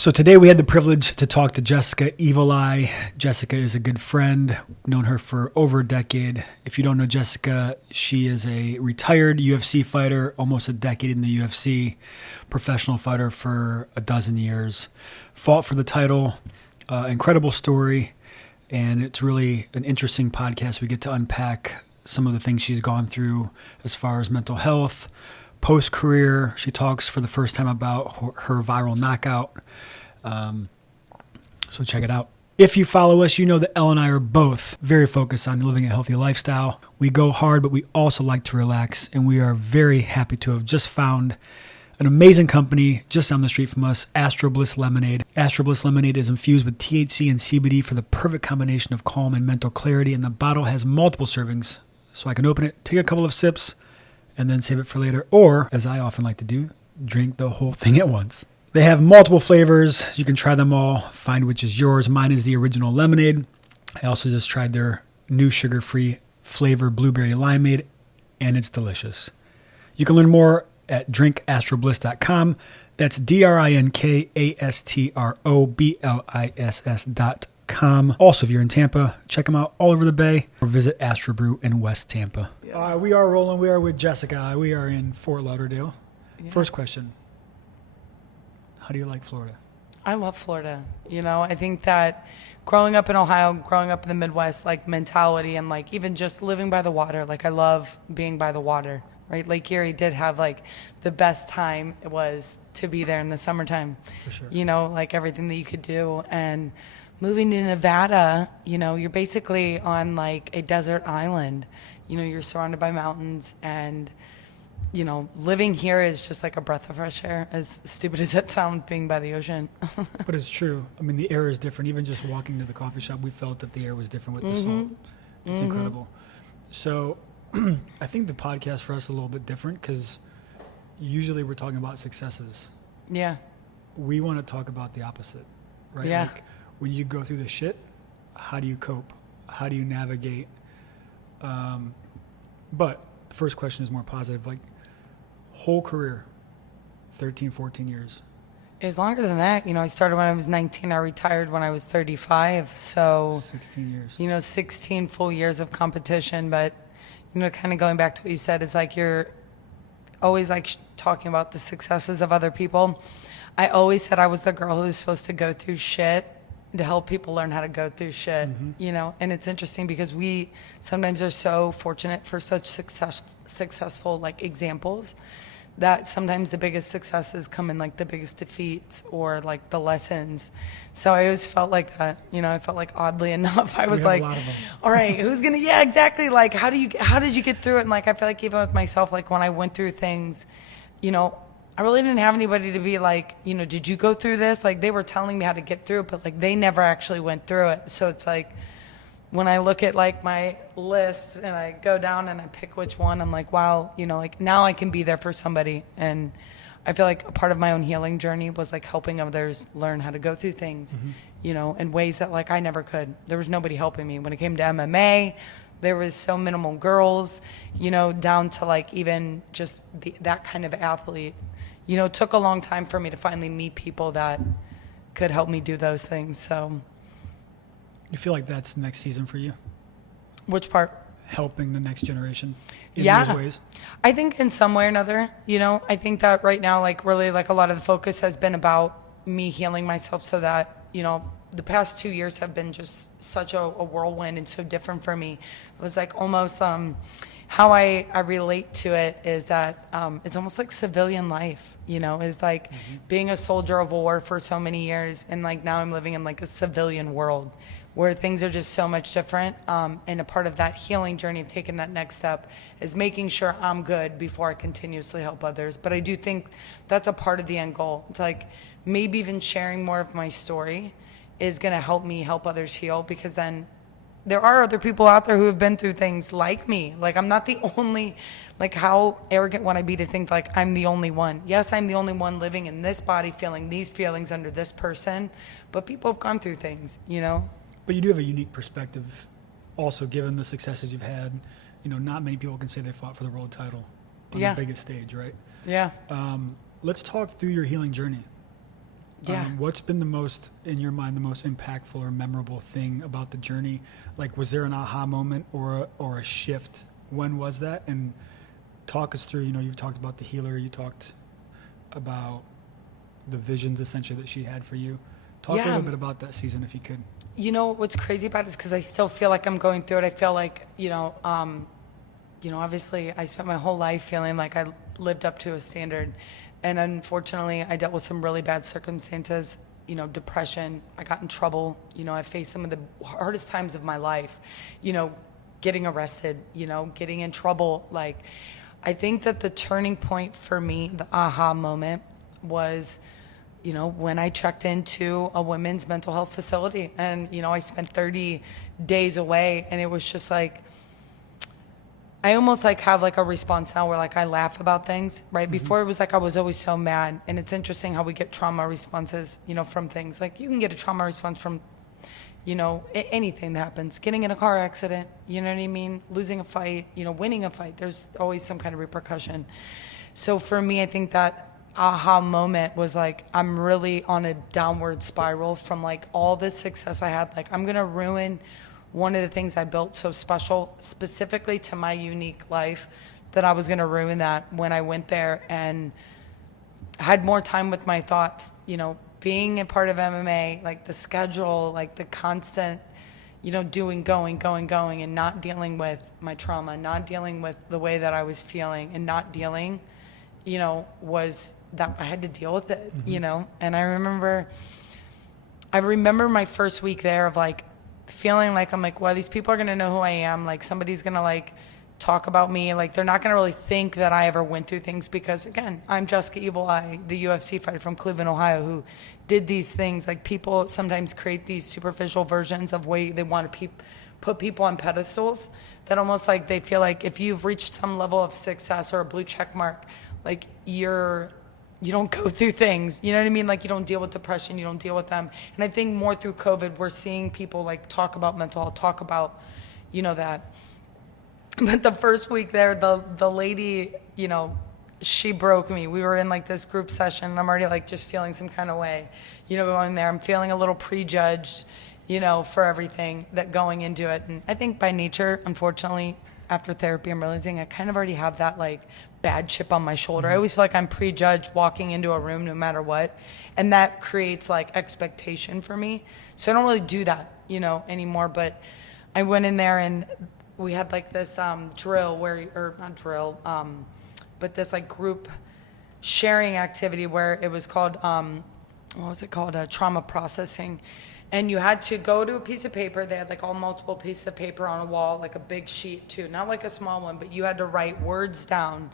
So today we had the privilege to talk to Jessica Evil Eye. Jessica is a good friend, known her for over a decade. If you don't know Jessica, she is a retired UFC fighter, almost a decade in the UFC, professional fighter for a dozen years, fought for the title, incredible story, and it's really an interesting podcast. We get to unpack some of the things she's gone through as far as mental health, post-career. She talks for the first time about her viral knockout. So check it out. If you follow us, you know that Elle and I are both very focused on living a healthy lifestyle. We go hard, but we also like to relax, and we are very happy to have just found an amazing company just down the street from us, Astro Bliss Lemonade. Astro Bliss Lemonade is infused with THC and CBD for the perfect combination of calm and mental clarity, and the bottle has multiple servings, so I can open it, take a couple of sips, and then save it for later, or, as I often like to do, drink the whole thing at once. They have multiple flavors. You can try them all, find which is yours. Mine is the original lemonade. I also just tried their new sugar-free flavor blueberry limeade, and it's delicious. You can learn more at drinkastrobliss.com. That's drinkastrobliss.com. Also, if you're in Tampa, check them out all over the Bay, or visit Astro Brew in West Tampa. We are rolling. We are with Jessica. We are in Fort Lauderdale. Yeah. First question. How do you like Florida? I love Florida. You know, I think that growing up in Ohio, growing up in the Midwest, like mentality and like even just living by the water, like I love being by the water, right? Lake Erie did have like the best time it was to be there in the summertime. For sure. You know, like everything that you could do. And moving to Nevada, you know, you're basically on like a desert island. You know, you're surrounded by mountains, and you know, living here is just like a breath of fresh air, as stupid as that sounds, being by the ocean. But it's true. I mean, the air is different. Even just walking to the coffee shop, we felt that the air was different with the salt. It's incredible. So I think the podcast for us is a little bit different because usually we're talking about successes. Yeah. We want to talk about the opposite, right? Yeah. Like when you go through the shit, how do you cope? How do you navigate? But the first question is more positive. Like, whole career, 13, 14 years. It was longer than that. You know, I started when I was 19. I retired when I was 35. So 16 years. You know, 16 full years of competition. But, you know, kind of going back to what you said, it's like you're always like talking about the successes of other people. I always said I was the girl who was supposed to go through shit to help people learn how to go through shit, you know? And it's interesting because we sometimes are so fortunate for such successful like examples that sometimes the biggest successes come in like the biggest defeats or like the lessons. So I always felt like that, you know, I felt like oddly enough, I was like, all right, who's gonna, yeah, exactly. Like, how did you get through it? And like, I feel like even with myself, like when I went through things, you know, I really didn't have anybody to be like, you know, did you go through this? Like they were telling me how to get through it, but like they never actually went through it. So it's like, when I look at like my list and I go down and I pick which one, I'm like, wow, you know, like now I can be there for somebody. And I feel like a part of my own healing journey was like helping others learn how to go through things, you know, in ways that like I never could. There was nobody helping me. When it came to MMA, there was so minimal girls, you know, down to like even just that kind of athlete. You know, it took a long time for me to finally meet people that could help me do those things. So, you feel like that's the next season for you? Which part? Helping the next generation in those ways? I think in some way or another, you know, I think that right now, like really like a lot of the focus has been about me healing myself so that, you know, the past 2 years have been just such a whirlwind and so different for me. It was like almost how I relate to it is that it's almost like civilian life, you know, is like being a soldier of war for so many years. And like now I'm living in like a civilian world where things are just so much different. And a part of that healing journey of taking that next step is making sure I'm good before I continuously help others. But I do think that's a part of the end goal. It's like maybe even sharing more of my story is going to help me help others heal, because then there are other people out there who have been through things like me. Like I'm not the only, like how arrogant would I be to think like I'm the only one? Yes, I'm the only one living in this body, feeling these feelings under this person, but people have gone through things, you know? But you do have a unique perspective also, given the successes you've had. You know, not many people can say they fought for the world title on the biggest stage, right? Yeah. Let's talk through your healing journey. Yeah. What's been the most, in your mind, the most impactful or memorable thing about the journey? Like, was there an aha moment or a shift? When was that? And talk us through, you've talked about the healer, you talked about the visions essentially that she had for you. Talk a little bit about that season if you could. What's crazy about it is because I still feel like I'm going through it. I feel like, obviously I spent my whole life feeling like I lived up to a standard. And unfortunately, I dealt with some really bad circumstances, depression. I got in trouble. I faced some of the hardest times of my life, getting arrested, getting in trouble. Like, I think that the turning point for me, the aha moment, was when I checked into a women's mental health facility, and, I spent 30 days away, and it was just like, I almost like have like a response now where like I laugh about things, right? Mm-hmm. Before it was like I was always so mad, and it's interesting how we get trauma responses, from things. Like you can get a trauma response from, anything that happens, getting in a car accident, you know what I mean? Losing a fight, winning a fight, there's always some kind of repercussion. So for me, I think that aha moment was like, I'm really on a downward spiral from like all this success I had. Like I'm gonna ruin one of the things I built so special, specifically to my unique life, that I was gonna ruin that when I went there and had more time with my thoughts, being a part of MMA, like the schedule, like the constant, going, and not dealing with my trauma, not dealing with the way that I was feeling, and not dealing, was that I had to deal with it, mm-hmm. And I remember my first week there of like feeling like, I'm like, well, these people are going to know who I am. Like somebody's going to like talk about me. Like they're not going to really think that I ever went through things because again, I'm Jessica Evil Eye, the UFC fighter from Cleveland, Ohio, who did these things. Like people sometimes create these superficial versions of way they want to put people on pedestals that almost like they feel like if you've reached some level of success or a blue check mark, like you don't go through things, you know what I mean? Like you don't deal with depression, you don't deal with them. And I think more through COVID, we're seeing people like talk about mental health, talk about, that. But the first week there, the lady, she broke me. We were in like this group session and I'm already like just feeling some kind of way, going there. I'm feeling a little prejudged, for everything that going into it. And I think by nature, unfortunately, after therapy, I'm realizing I kind of already have that like bad chip on my shoulder. Mm-hmm. I always feel like I'm prejudged walking into a room no matter what. And that creates like expectation for me. So I don't really do that, anymore. But I went in there and we had like this drill but this like group sharing activity where it was called, trauma processing. And you had to go to a piece of paper. They had like all multiple pieces of paper on a wall, like a big sheet too, not like a small one, but you had to write words down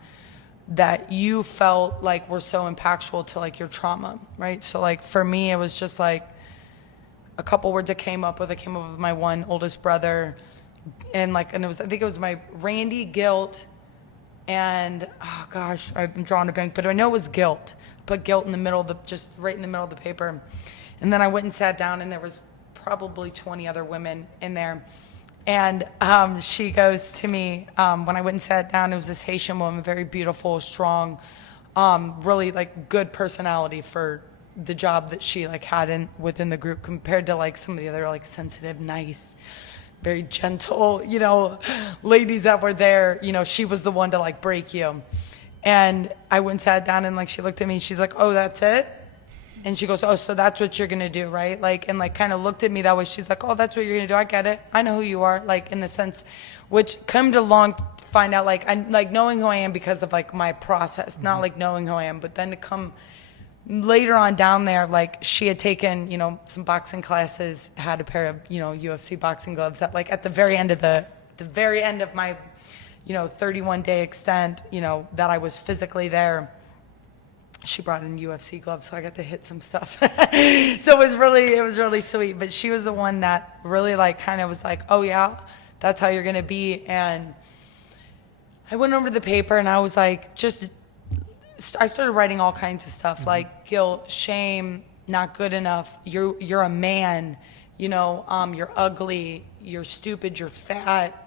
that you felt like were so impactful to like your trauma, right? So like for me, it was just like a couple words I came up with my one oldest brother, and I think it was my Randy, guilt, and oh gosh, I'm drawing a blank, but I know it was guilt. Put guilt in the middle just right in the middle of the paper. And then I went and sat down, and there was probably 20 other women in there. And she goes to me, when I went and sat down, it was this Haitian woman, very beautiful, strong, really like good personality for the job that she like had within the group compared to like some of the other like sensitive, nice, very gentle, ladies that were there. She was the one to like break you. And I went and sat down, and like she looked at me, and she's like, "Oh, that's it?" And she goes, "Oh, so that's what you're going to do, right?" Like, and like kind of looked at me that way. She's like, "Oh, that's what you're going to do. I get it. I know who you are." Like in the sense, which come to find out, like, I'm like knowing who I am because of like my process, mm-hmm. not like knowing who I am, but then to come later on down there, like she had taken, some boxing classes, had a pair of, UFC boxing gloves that like at the very end of my, 31-day extent, that I was physically there. She brought in UFC gloves, so I got to hit some stuff. So it was really sweet. But she was the one that really like kind of was like, "Oh yeah, that's how you're gonna be." And I went over the paper and I was like, I started writing all kinds of stuff, mm-hmm. like guilt, shame, not good enough. You're a man, you're ugly, you're stupid, you're fat.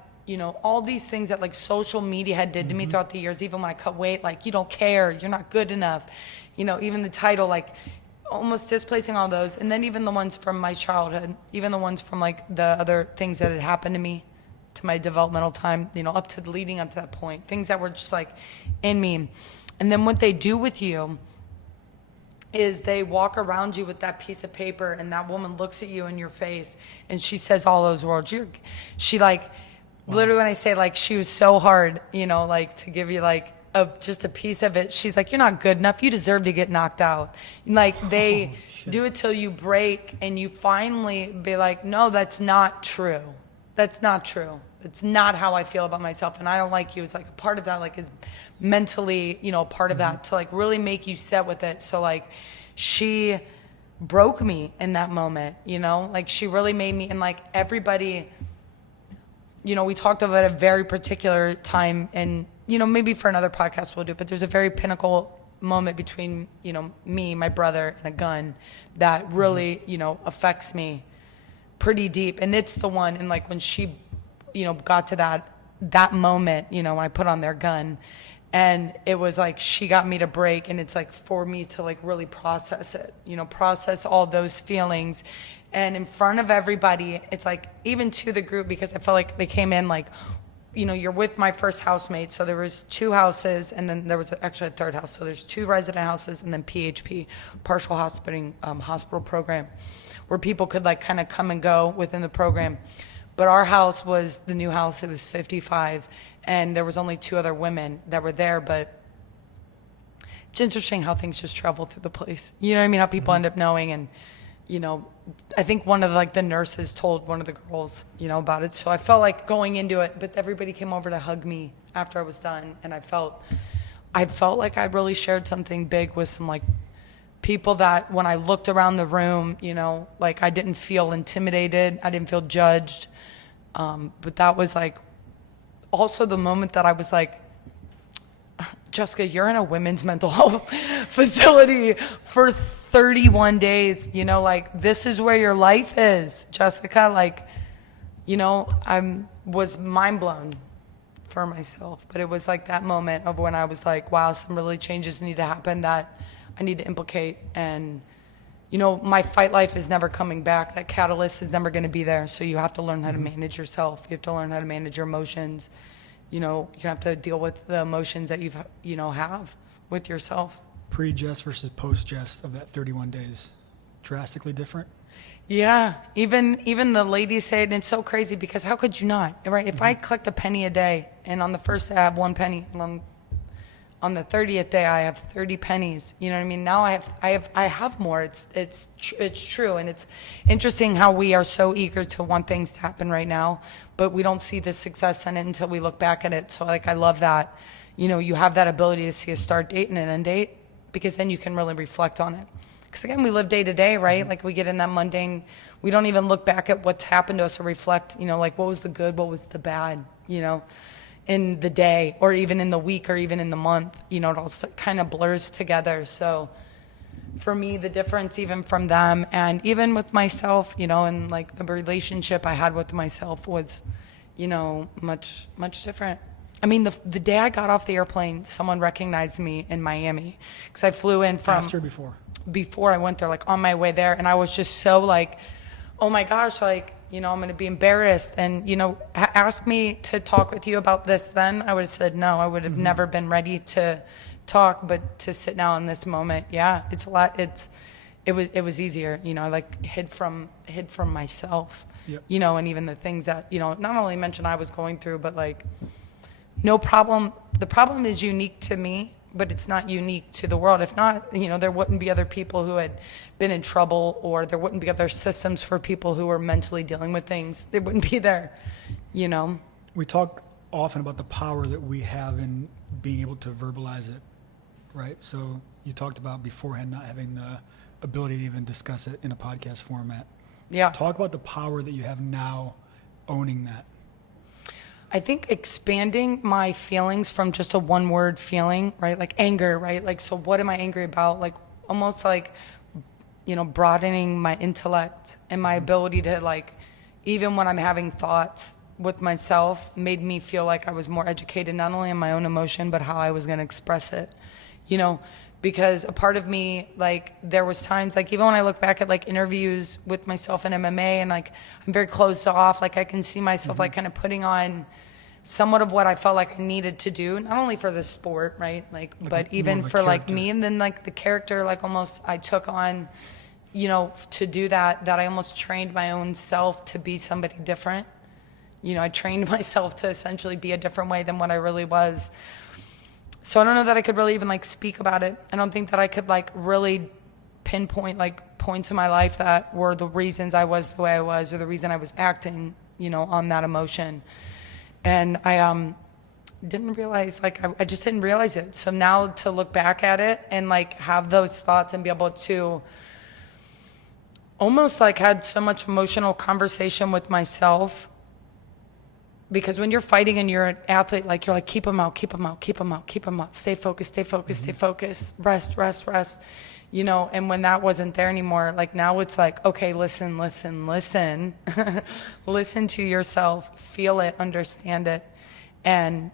All these things that like social media had did to me throughout the years, even when I cut weight, like you don't care, you're not good enough. Even the title, like almost displacing all those. And then even the ones from my childhood, even the ones from like the other things that had happened to me, to my developmental time, you know, up to leading up to that point, things that were just like in me. And then what they do with you is they walk around you with that piece of paper, and that woman looks at you in your face and she says all those words. She like, literally when I say like, she was so hard, you know, like to give you like just a piece of it. She's like, you're not good enough. You deserve to get knocked out. Like they do it till you break, and you finally be like, no, that's not true. That's not true. It's not how I feel about myself, and I don't like you. It's like a part of that, like, is mentally, you know, part of that to like really make you sit with it. So like, she broke me in that moment, you know, like she really made me, and like everybody, you know, we talked about a very particular time, and you know, maybe for another podcast we'll do it, but there's a very pinnacle moment between, you know, me, my brother, and a gun that really, you know, affects me pretty deep. And it's the one, and like when she, you know, got to that moment, you know, when I put on their gun, and it was like she got me to break, and it's like for me to like really process it, you know, process all those feelings. And in front of everybody, it's like, even to the group, because I felt like they came in like, you know, you're with my first housemate. So there was 2 houses, and then there was actually a third house. So there's 2 resident houses, and then PHP, partial hospital program, where people could like kind of come and go within the program. But our house was the new house. It was 55, and there was only 2 other women that were there. But it's interesting how things just travel through the place. You know what I mean? How people end up knowing. And, you know, I think one of like the nurses told one of the girls, you know, about it. So I felt like going into it, but everybody came over to hug me after I was done. And I felt like I really shared something big with some like people that when I looked around the room, you know, like I didn't feel intimidated. I didn't feel judged. But that was like also the moment that I was like, Jessica, you're in a women's mental health facility for 31 days, you know, like this is where your life is, Jessica. Like, you know, was mind blown for myself, but it was like that moment of when I was like, wow, some really changes need to happen that I need to implicate. And, you know, my fight life is never coming back. That catalyst is never going to be there. So you have to learn how to manage yourself. You have to learn how to manage your emotions. You know, you have to deal with the emotions that you know, have with yourself. Pre-Jess versus post-Jess of that 31 days, drastically different? Yeah, even the ladies say it, and it's so crazy because how could you not, right? If I collect a penny a day, and on the first day I have 1 penny, and on the 30th day I have 30 pennies. You know what I mean? Now I have more. It's true, and it's interesting how we are so eager to want things to happen right now, but we don't see the success in it until we look back at it. So like I love that, you know, you have that ability to see a start date and an end date, because then you can really reflect on it. Because again, we live day to day, right? Like we get in that mundane, we don't even look back at what's happened to us or reflect, you know, like what was the good, what was the bad, you know, in the day or even in the week or even in the month, you know, it all kind of blurs together. So for me, the difference even from them and even with myself, you know, and like the relationship I had with myself was, you know, much, much different. I mean, the day I got off the airplane, someone recognized me in Miami because I flew in from... After or before? Before I went there, like on my way there. And I was just so like, oh my gosh, like, you know, I'm going to be embarrassed. And, you know, ask me to talk with you about this then. I would have said no. I would have never been ready to talk, but to sit now in this moment, yeah, it's a lot. It was easier, you know, I like hid from myself, Yep. you know, and even the things that, you know, not only mentioned I was going through, but like, no problem. The problem is unique to me, but it's not unique to the world. If not, you know, there wouldn't be other people who had been in trouble, or there wouldn't be other systems for people who were mentally dealing with things. They wouldn't be there, you know. We talk often about the power that we have in being able to verbalize it, right? So you talked about beforehand not having the ability to even discuss it in a podcast format. Yeah. Talk about the power that you have now owning that. I think expanding my feelings from just a one-word feeling, right? Like anger, right? Like, so what am I angry about? Like, almost like, you know, broadening my intellect and my ability to, like, even when I'm having thoughts with myself, made me feel like I was more educated, not only in my own emotion, but how I was going to express it. You know, because a part of me, like, there was times, like, even when I look back at like interviews with myself in MMA, and like I'm very closed off, like I can see myself like kind of putting on somewhat of what I felt like I needed to do, not only for the sport, right? Like but even for like me, and then like the character, like almost I took on, you know, to do that I almost trained my own self to be somebody different. You know, I trained myself to essentially be a different way than what I really was. So I don't know that I could really even like speak about it. I don't think that I could like really pinpoint like points in my life that were the reasons I was the way I was, or the reason I was acting, you know, on that emotion. And I didn't realize, like, I just didn't realize it. So now to look back at it and like have those thoughts and be able to almost like had so much emotional conversation with myself. Because when you're fighting and you're an athlete, like you're like, keep them out, keep them out, keep them out, keep them out, stay focused, stay focused, stay focused, rest, rest, rest, you know. And when that wasn't there anymore, like now it's like, okay, listen, listen, listen, listen to yourself, feel it, understand it. And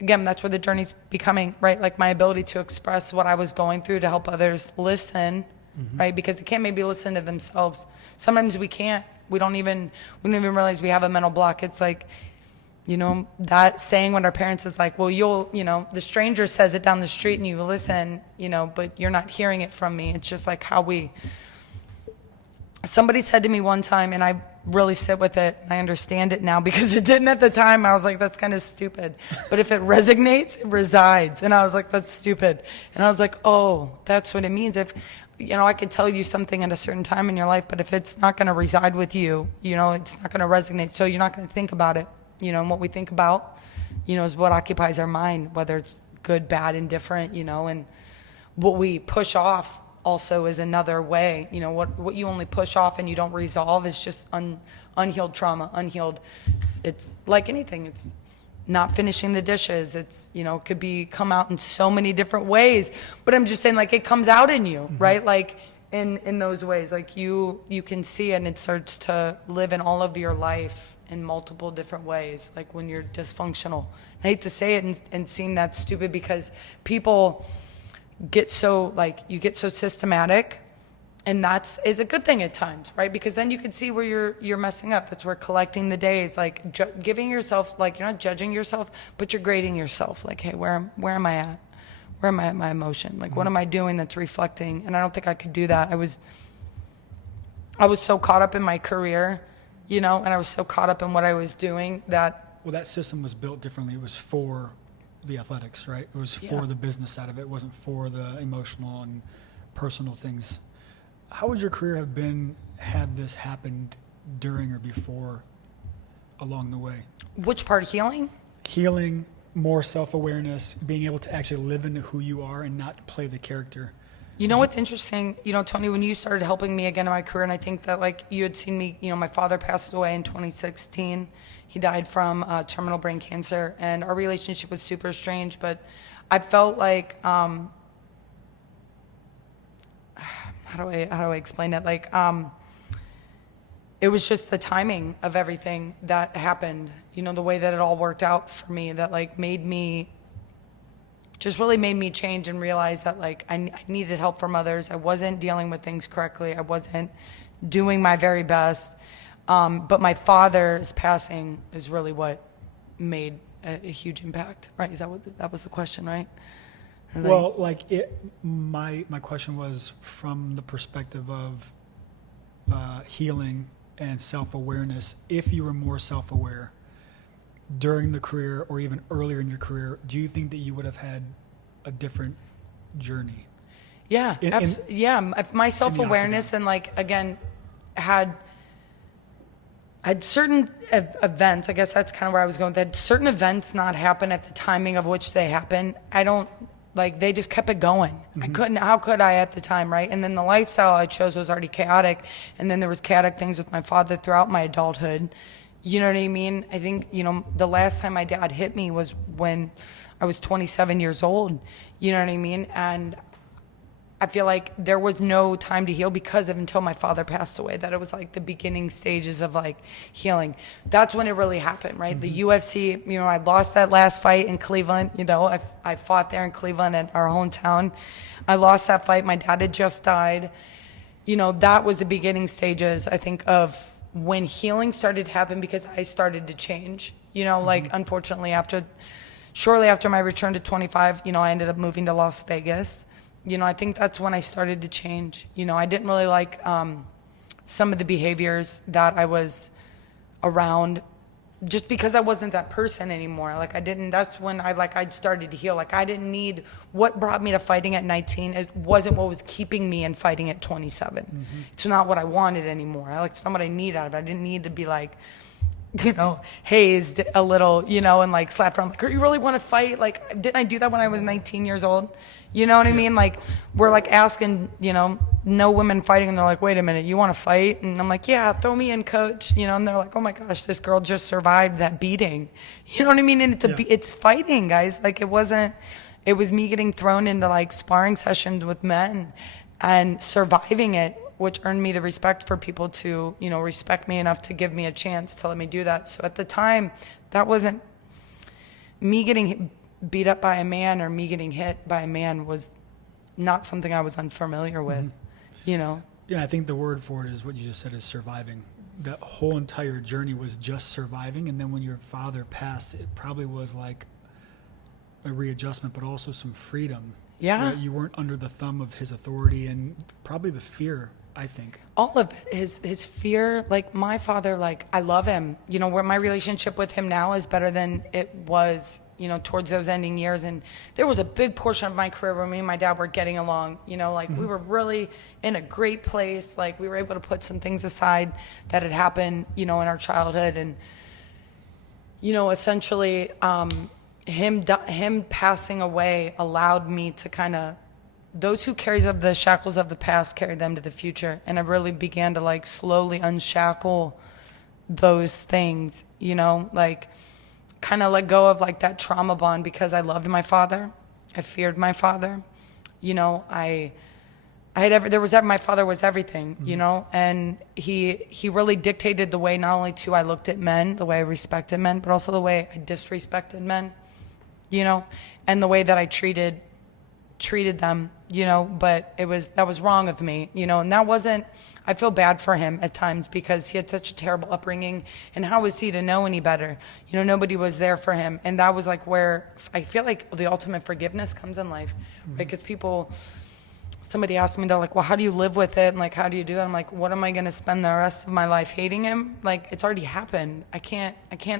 again, that's where the journey's becoming, right? Like my ability to express what I was going through to help others listen, right? Because they can't maybe listen to themselves. Sometimes we can't. We don't even realize we have a mental block. It's like, you know, that saying when our parents is like, well, you know, the stranger says it down the street and you listen, you know, but you're not hearing it from me. It's just like how somebody said to me one time, and I really sit with it, and I understand it now because it didn't at the time. I was like, that's kind of stupid. But if it resonates, it resides. And I was like, that's stupid. And I was like, oh, that's what it means. If, you know, I could tell you something at a certain time in your life, but if it's not going to reside with you, you know, it's not going to resonate. So you're not going to think about it, you know, and what we think about, you know, is what occupies our mind, whether it's good, bad, indifferent, you know, and what we push off also is another way. You know, what you only push off and you don't resolve is just unhealed trauma, unhealed. It's like anything. It's not finishing the dishes. It's, you know, could be come out in so many different ways, but I'm just saying, like, it comes out in you, right? Like in those ways, like you can see it and it starts to live in all of your life in multiple different ways. Like when you're dysfunctional, I hate to say it and seem that stupid, because people get so, like, you get so systematic, and that's is a good thing at times, right? Because then you can see where you're messing up. That's where collecting the days, like giving yourself, like, you're not judging yourself, but you're grading yourself. Like, hey, where am I at? Where am I at my emotion? Like, what am I doing that's reflecting? And I don't think I could do that. I was so caught up in my career, you know, and I was so caught up in what I was doing that. Well, that system was built differently. It was for the athletics, right? It was for the business side of it. It wasn't for the emotional and personal things. How would your career have been had this happened during or before, along the way? Which part? Healing? Healing, more self-awareness, being able to actually live into who you are and not play the character. You know what's interesting, you know, Tony, when you started helping me again in my career, and I think that, like, you had seen me, you know, my father passed away in 2016. He died from terminal brain cancer, and our relationship was super strange, but I felt like, how do I explain it? Like, it was just the timing of everything that happened, you know, the way that it all worked out for me, that like really made me change and realize that, like, I needed help from others. I wasn't dealing with things correctly. I wasn't doing my very best. But my father's passing is really what made a huge impact, right? Is that was the question, right? Well, like my question was from the perspective of healing and self-awareness. If you were more self-aware during the career or even earlier in your career, do you think that you would have had a different journey? Yeah, my self-awareness and, like, again, had certain events, I guess that's kind of where I was going, that certain events not happen at the timing of which they happen. They just kept it going. How could I at the time, right? And then the lifestyle I chose was already chaotic. And then there was chaotic things with my father throughout my adulthood. You know what I mean? I think, you know, the last time my dad hit me was when I was 27 years old. You know what I mean? And I feel like there was no time to heal because of until my father passed away, that it was like the beginning stages of like healing. That's when it really happened, right? The UFC, you know, I lost that last fight in Cleveland. You know, I fought there in Cleveland at our hometown. I lost that fight. My dad had just died. You know, that was the beginning stages, I think, of when healing started to happen because I started to change. You know, like unfortunately shortly after my return to 25, you know, I ended up moving to Las Vegas. You know, I think that's when I started to change. You know, I didn't really like some of the behaviors that I was around just because I wasn't that person anymore. Like that's when I started to heal. Like I didn't need what brought me to fighting at 19. It wasn't what was keeping me in fighting at 27. It's not what I wanted anymore. It's not what I need out of it. I didn't need to be like, you know, hazed a little, you know, and like slapped around. Like, you really want to fight? Like, didn't I do that when I was 19 years old? You know what I mean? Like, we're like asking, you know, no women fighting, and they're like, wait a minute, you want to fight? And I'm like, yeah, throw me in, coach. You know, and they're like, oh my gosh, this girl just survived that beating. You know what I mean? And it's fighting, guys. Like, it was me getting thrown into like sparring sessions with men and surviving it, which earned me the respect for people to, you know, respect me enough to give me a chance to let me do that. So at the time, that wasn't me getting beat up by a man or me getting hit by a man was not something I was unfamiliar with, you know? Yeah, I think the word for it is what you just said, is surviving. That whole entire journey was just surviving. And then when your father passed, it probably was like a readjustment, but also some freedom. Yeah. Right? You weren't under the thumb of his authority and probably the fear, I think. All of it, his fear. Like my father, like I love him, you know, where my relationship with him now is better than it was, you know, towards those ending years. And there was a big portion of my career where me and my dad were getting along, you know, like we were really in a great place. Like we were able to put some things aside that had happened, you know, in our childhood. And, you know, essentially, him passing away allowed me to kind of, those who carries up the shackles of the past carry them to the future. And I really began to like slowly unshackle those things, you know, like kind of let go of like that trauma bond because I loved my father. I feared my father. You know, my father was everything, you know, and he really dictated the way not only I looked at men, the way I respected men, but also the way I disrespected men, you know, and the way that I treated them, you know, but that was wrong of me, you know, and I feel bad for him at times because he had such a terrible upbringing, and how was he to know any better? You know, nobody was there for him. And that was like where I feel like the ultimate forgiveness comes in life, right? Because somebody asked me, they're like, well, how do you live with it? And like, how do you do that? I'm like, what am I going to spend the rest of my life hating him? Like, it's already happened. I can't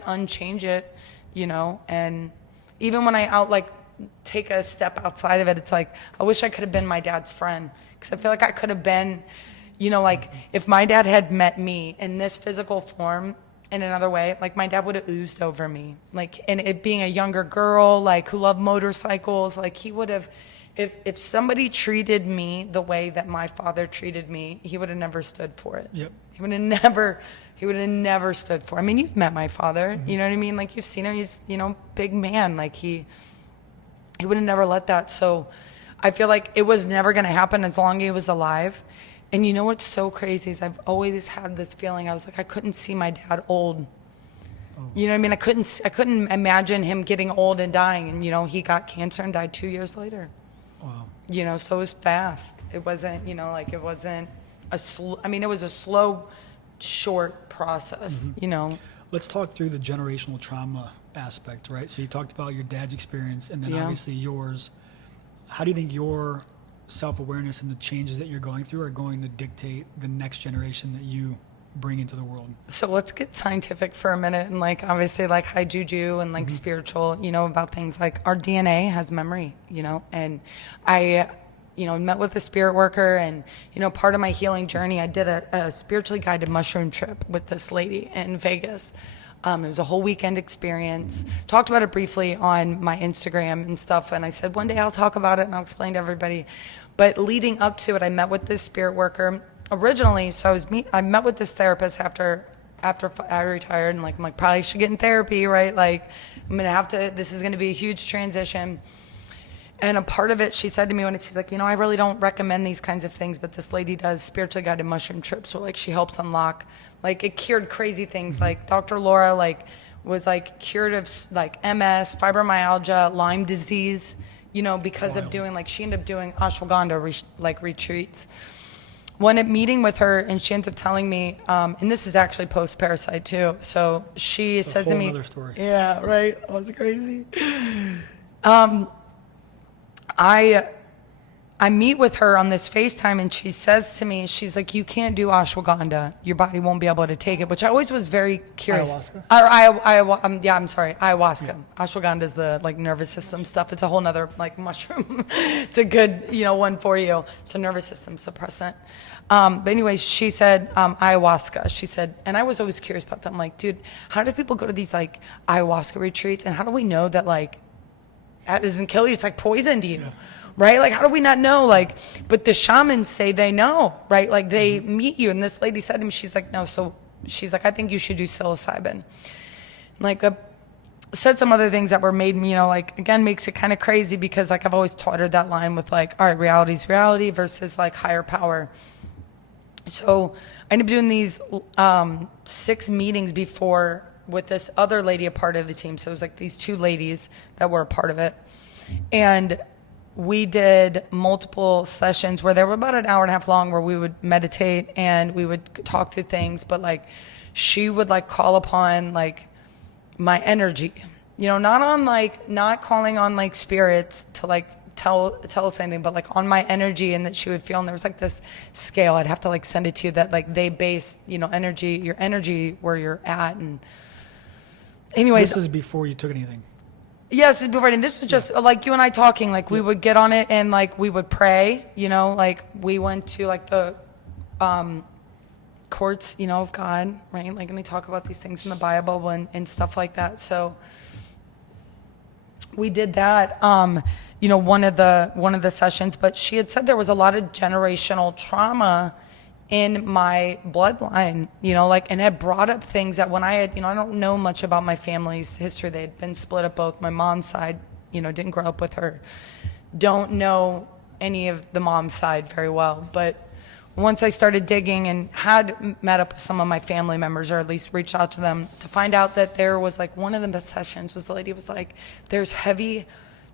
unchange it, you know? And even when I take a step outside of it, it's like, I wish I could have been my dad's friend, because I feel like I could have been, you know, like if my dad had met me in this physical form in another way, like my dad would have oozed over me, like, and it being a younger girl, like who loved motorcycles, like he would have, if somebody treated me the way that my father treated me, he would have never stood for it. Yep. He would have never stood for it. I mean, you've met my father, you know what I mean? Like you've seen him, he's, you know, big man, like he would have never let that. So I feel like it was never going to happen as long as he was alive. And you know what's so crazy is I've always had this feeling. I was like, I couldn't see my dad old. You know what I mean? I couldn't imagine him getting old and dying. And, you know, he got cancer and died 2 years later. Wow. You know, so it was fast. It wasn't, you know, like it wasn't it was a slow, short process, you know. Let's talk through the generational trauma aspect, right? So you talked about your dad's experience and then obviously yours. How do you think your self-awareness and the changes that you're going through are going to dictate the next generation that you bring into the world? So let's get scientific for a minute, and like obviously like high juju and like spiritual, you know, about things like our DNA has memory, you know. And I, you know, met with a spirit worker, and, you know, part of my healing journey, I did a spiritually guided mushroom trip with this lady in Vegas. It was a whole weekend experience. Talked about it briefly on my Instagram and stuff, and I said one day I'll talk about it and I'll explain to everybody. But leading up to it, I met with this spirit worker originally. So I met with this therapist after I retired, and like I'm like, probably should get in therapy, right? Like I'm gonna have to. This is gonna be a huge transition. And a part of it, she said to me when she's like, I really don't recommend these kinds of things, but this lady does spiritually guided mushroom trips. So like she helps unlock, like it cured crazy things. Like Dr. Laura, like was like cured of like MS, fibromyalgia, Lyme disease, because of doing like, she ended up doing ashwagandha retreats. One at meeting with her, and she ends up telling me, and this is actually post parasite too. So she says to me, another story. Yeah, right. That was crazy. I meet with her on this FaceTime, and she says to me, she's like, you can't do ashwagandha. Your body won't be able to take it, which I always was very curious. Ayahuasca? I'm sorry, ayahuasca. Yeah. Ashwagandha is the like nervous system stuff. It's a whole nother like mushroom. It's a good, one for you. It's a nervous system suppressant. But anyways, she said ayahuasca. She said, and I was always curious about that. I'm like, dude, how do people go to these like ayahuasca retreats, and how do we know that like that doesn't kill you? It's like poison to you. Yeah. Right? Like, how do we not know? Like, but the shamans say they know, right? Like, they meet you. And this lady said to me, she's like, no. So she's like, I think you should do psilocybin. Like, said some other things that were made me, like, again, makes it kind of crazy because, like, I've always taught her that line with, like, all right, reality's reality versus, like, higher power. So I ended up doing these 6 meetings before with this other lady, a part of the team. So it was, like, these 2 ladies that were a part of it. And we did multiple sessions where they were about an hour and a half long, where we would meditate and we would talk through things, but like she would like call upon like my energy, not calling on like spirits to like tell us anything, but like on my energy, and that she would feel. And there was like this scale, I'd have to like send it to you, that like they base, energy, your energy where you're at. And anyways, this is before you took anything. Yes, before, and this was just like you and I talking, like we would get on it and like we would pray, like we went to like the courts, of God, right? Like, and they talk about these things in the Bible and stuff like that. So we did that, one of the sessions, but she had said there was a lot of generational trauma in my bloodline, and had brought up things that when I had, I don't know much about my family's history. They had been split up both. My mom's side, didn't grow up with her. Don't know any of the mom's side very well. But once I started digging and had met up with some of my family members, or at least reached out to them, to find out that there was like, one of the best sessions was, the lady was like, there's heavy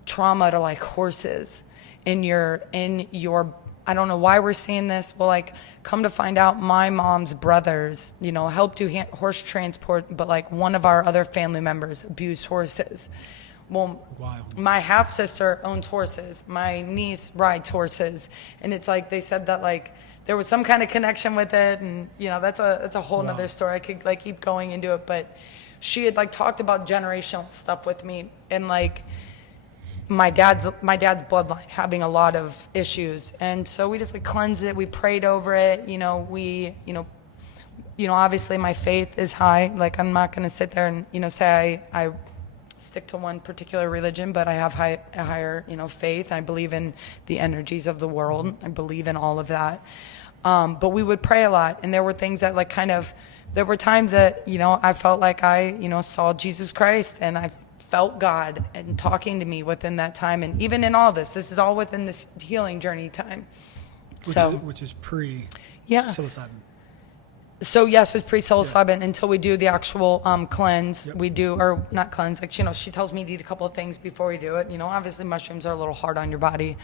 trauma to like horses in your I don't know why we're seeing this. Well, like, come to find out, my mom's brothers, helped do horse transport, but like one of our other family members abused horses. Well, wow. My half sister owns horses. My niece rides horses, and it's like they said that like there was some kind of connection with it, and that's a whole nother story. I could like keep going into it, but she had like talked about generational stuff with me, and like my dad's bloodline having a lot of issues. And so we just like cleansed it. We prayed over it. Obviously my faith is high. Like, I'm not going to sit there and, say I stick to one particular religion, but I have a higher, faith. I believe in the energies of the world. I believe in all of that. But we would pray a lot. And there were things that like there were times that, I felt like I, saw Jesus Christ, and I felt God and talking to me within that time. And even in all this is all within this healing journey time. Which is pre psilocybin. So yes, it's pre-psilocybin until we do the actual cleanse. Yep. We do, or not cleanse, like, she tells me to eat a couple of things before we do it. Obviously mushrooms are a little hard on your body.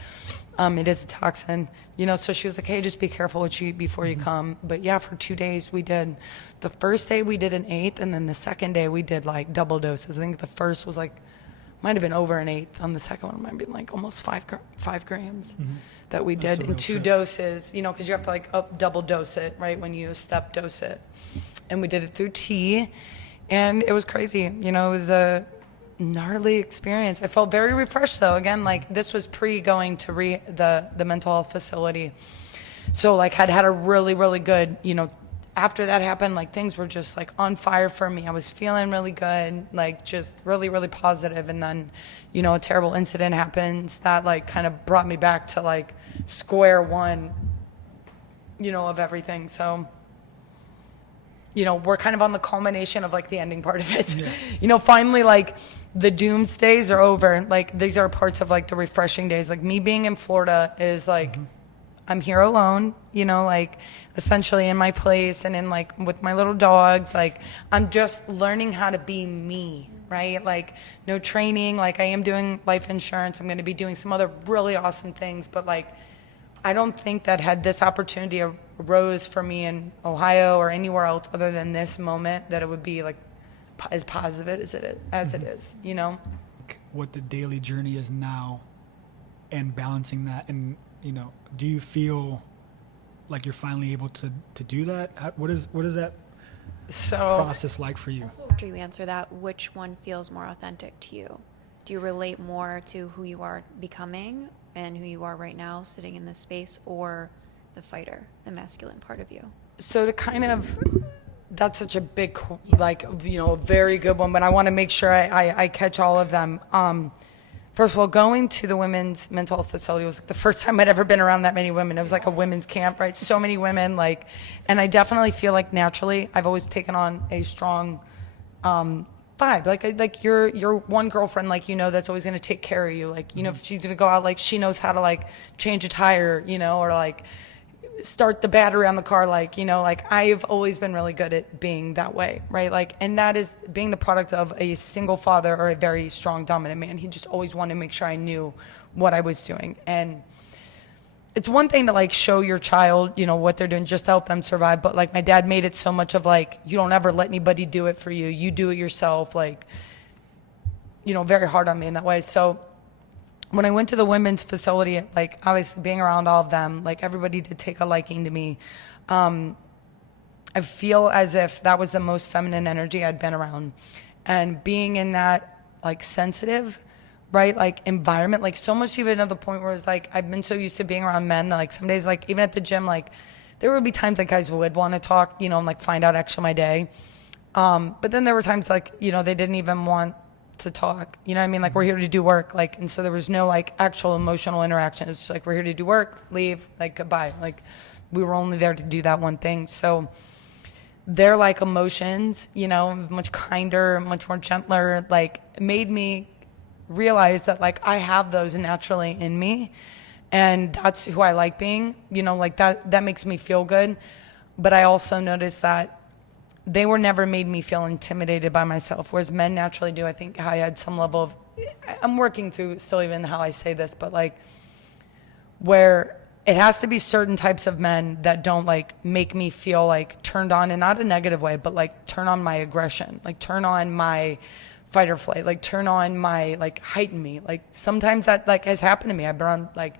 It is a toxin, so she was like, hey, just be careful what you eat before you come. But yeah, for 2 days we did. The first day we did an eighth, and then the second day we did like double doses. I think the first was like, might have been over an eighth. On the second one, it might have been like almost 5 grams that we did in 2 doses, because you have to like double dose it, right, when you step dose it. And we did it through tea, and it was crazy. It was a gnarly experience. I felt very refreshed though. Again, like, this was pre going to the mental health facility. So like had a really, really good, after that happened, like, things were just like on fire for me. I was feeling really good, like just really, really positive. And then, a terrible incident happens that like kind of brought me back to like square one, of everything. So you know, we're kind of on the culmination of like the ending part of it. Yeah. You know, finally, like the doomsdays are over. Like these are parts of like the refreshing days. Like me being in Florida is like, I'm here alone, you know, like essentially in my place and in like with my little dogs. Like I'm just learning how to be me, right? Like no training. Like I am doing life insurance. I'm going to be doing some other really awesome things, but like I don't think that had this opportunity arose for me in Ohio or anywhere else other than this moment, that it would be like as positive as it is, you know? What the daily journey is now and balancing that, and, you know, do you feel like you're finally able to do that? What is that process like for you? After you answer that, which one feels more authentic to you? Do you relate more to who you are becoming and who you are right now sitting in this space, or the fighter, the masculine part of you? So to kind of, that's such a big, like, you know, very good one, but I want to make sure I catch all of them. First of all, going to the women's mental health facility was like the first time I'd ever been around that many women. It was like a women's camp, right? So many women, like, and I definitely feel like naturally I've always taken on a strong vibe. Like you're one girlfriend, like, you know, that's always going to take care of you. Like, you know, if she's going to go out, like she knows how to like change a tire, you know, or like start the battery on the car, like, you know, like I've always been really good at being that way, right? Like, and that is being the product of a single father or a very strong dominant man. He just always wanted to make sure I knew what I was doing. And it's one thing to like show your child, you know, what they're doing just to help them survive, but like my dad made it so much of like, you don't ever let anybody do it for you, you do it yourself, like, you know, very hard on me in that way. So when I went to the women's facility, like obviously being around all of them, like everybody did take a liking to me. I feel as if that was the most feminine energy I'd been around. And being in that like sensitive, right, like environment, like so much even to the point where it's like, I've been so used to being around men that like some days, like even at the gym, like there would be times like guys would want to talk, you know, and like find out actually my day. But then there were times like, you know, they didn't even want to talk, you know what I mean? Like we're here to do work, like, and so there was no like actual emotional interaction. It was just like, we're here to do work, leave, like goodbye. Like we were only there to do that one thing. So their like emotions, you know, much kinder, much more gentler, like made me realize that like I have those naturally in me, and that's who I like being, you know, like that makes me feel good. But I also noticed that they were never made me feel intimidated by myself, whereas men naturally do. I think I had some level of, I'm working through still even how I say this, but like where it has to be certain types of men that don't like make me feel like turned on, in not a negative way, but like turn on my aggression, like turn on my fight or flight, like turn on my, like heighten me. Like sometimes that like has happened to me. I've been on like,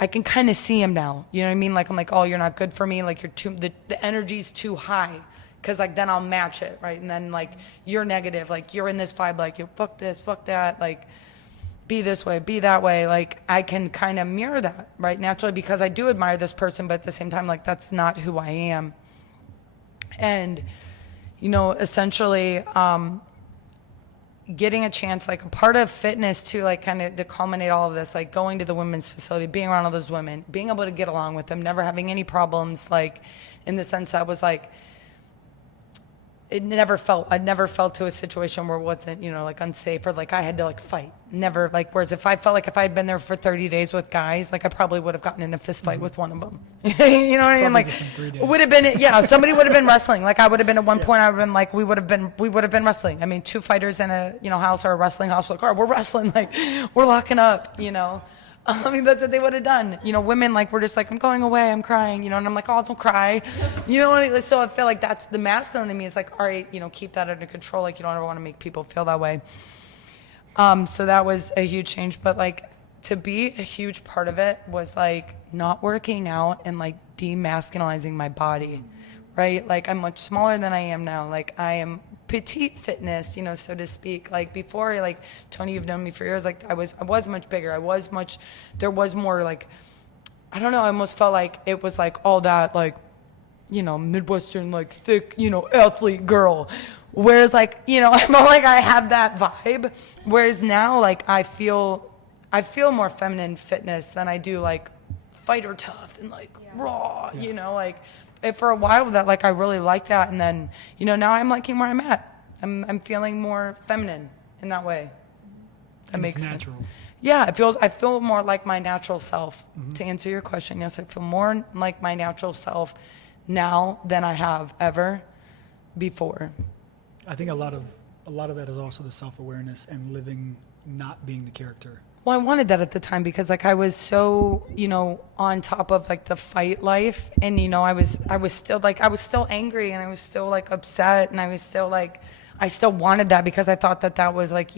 I can kind of see him now. You know what I mean? Like I'm like, oh, you're not good for me. Like you're too, the energy's too high. Cause like then I'll match it, right? And then like you're negative, like you're in this vibe, like you fuck this, fuck that, like be this way, be that way. Like I can kind of mirror that, right? Naturally, because I do admire this person, but at the same time, like that's not who I am. And, you know, essentially, getting a chance, like a part of fitness too, like kind of to culminate all of this, like going to the women's facility, being around all those women, being able to get along with them, never having any problems, like in the sense I was like, I'd never felt to a situation where it wasn't, you know, like unsafe or like I had to like fight. Never, like, whereas if I felt like if I'd been there for 30 days with guys, like I probably would have gotten in a fist fight with one of them. You know what I mean? Like it would have been, yeah, somebody would have been wrestling. Like I would have been at one point, I would have been like, we would have been wrestling. I mean, two fighters in a, you know, house or a wrestling house, like, all right, we're wrestling, like we're locking up, you know? I mean, that's what they would have done. You know, women, like, we're just like, I'm going away, I'm crying, you know, and I'm like, oh, don't cry. You know, so I feel like that's the masculine in me. It's like, all right, you know, keep that under control. Like, you don't ever want to make people feel that way. So that was a huge change. But, like, to be a huge part of it was, like, not working out and, like, demasculinizing my body, right? Like, I'm much smaller than I am now. Like, I am petite fitness, you know, so to speak. Like before, like Tony, you've known me for years. Like I was much bigger. There was more like, I don't know. I almost felt like it was like all that, like, you know, Midwestern, like thick, you know, athlete girl. Whereas like, you know, I'm like, I have that vibe. Whereas now, like I feel more feminine fitness than I do like fighter tough and like raw, you know, like for a while that like I really liked that, and then now I'm liking where I'm at. I'm feeling more feminine in that way. That makes sense. Natural. Yeah, I feel more like my natural self. To answer your question, yes, I feel more like my natural self now than I have ever before. I think a lot of that is also the self-awareness and living, not being the character. Well, I wanted that at the time because like I was so, on top of like the fight life, and I was still angry, and I was still like upset, and I was still like I still wanted that because I thought that was like,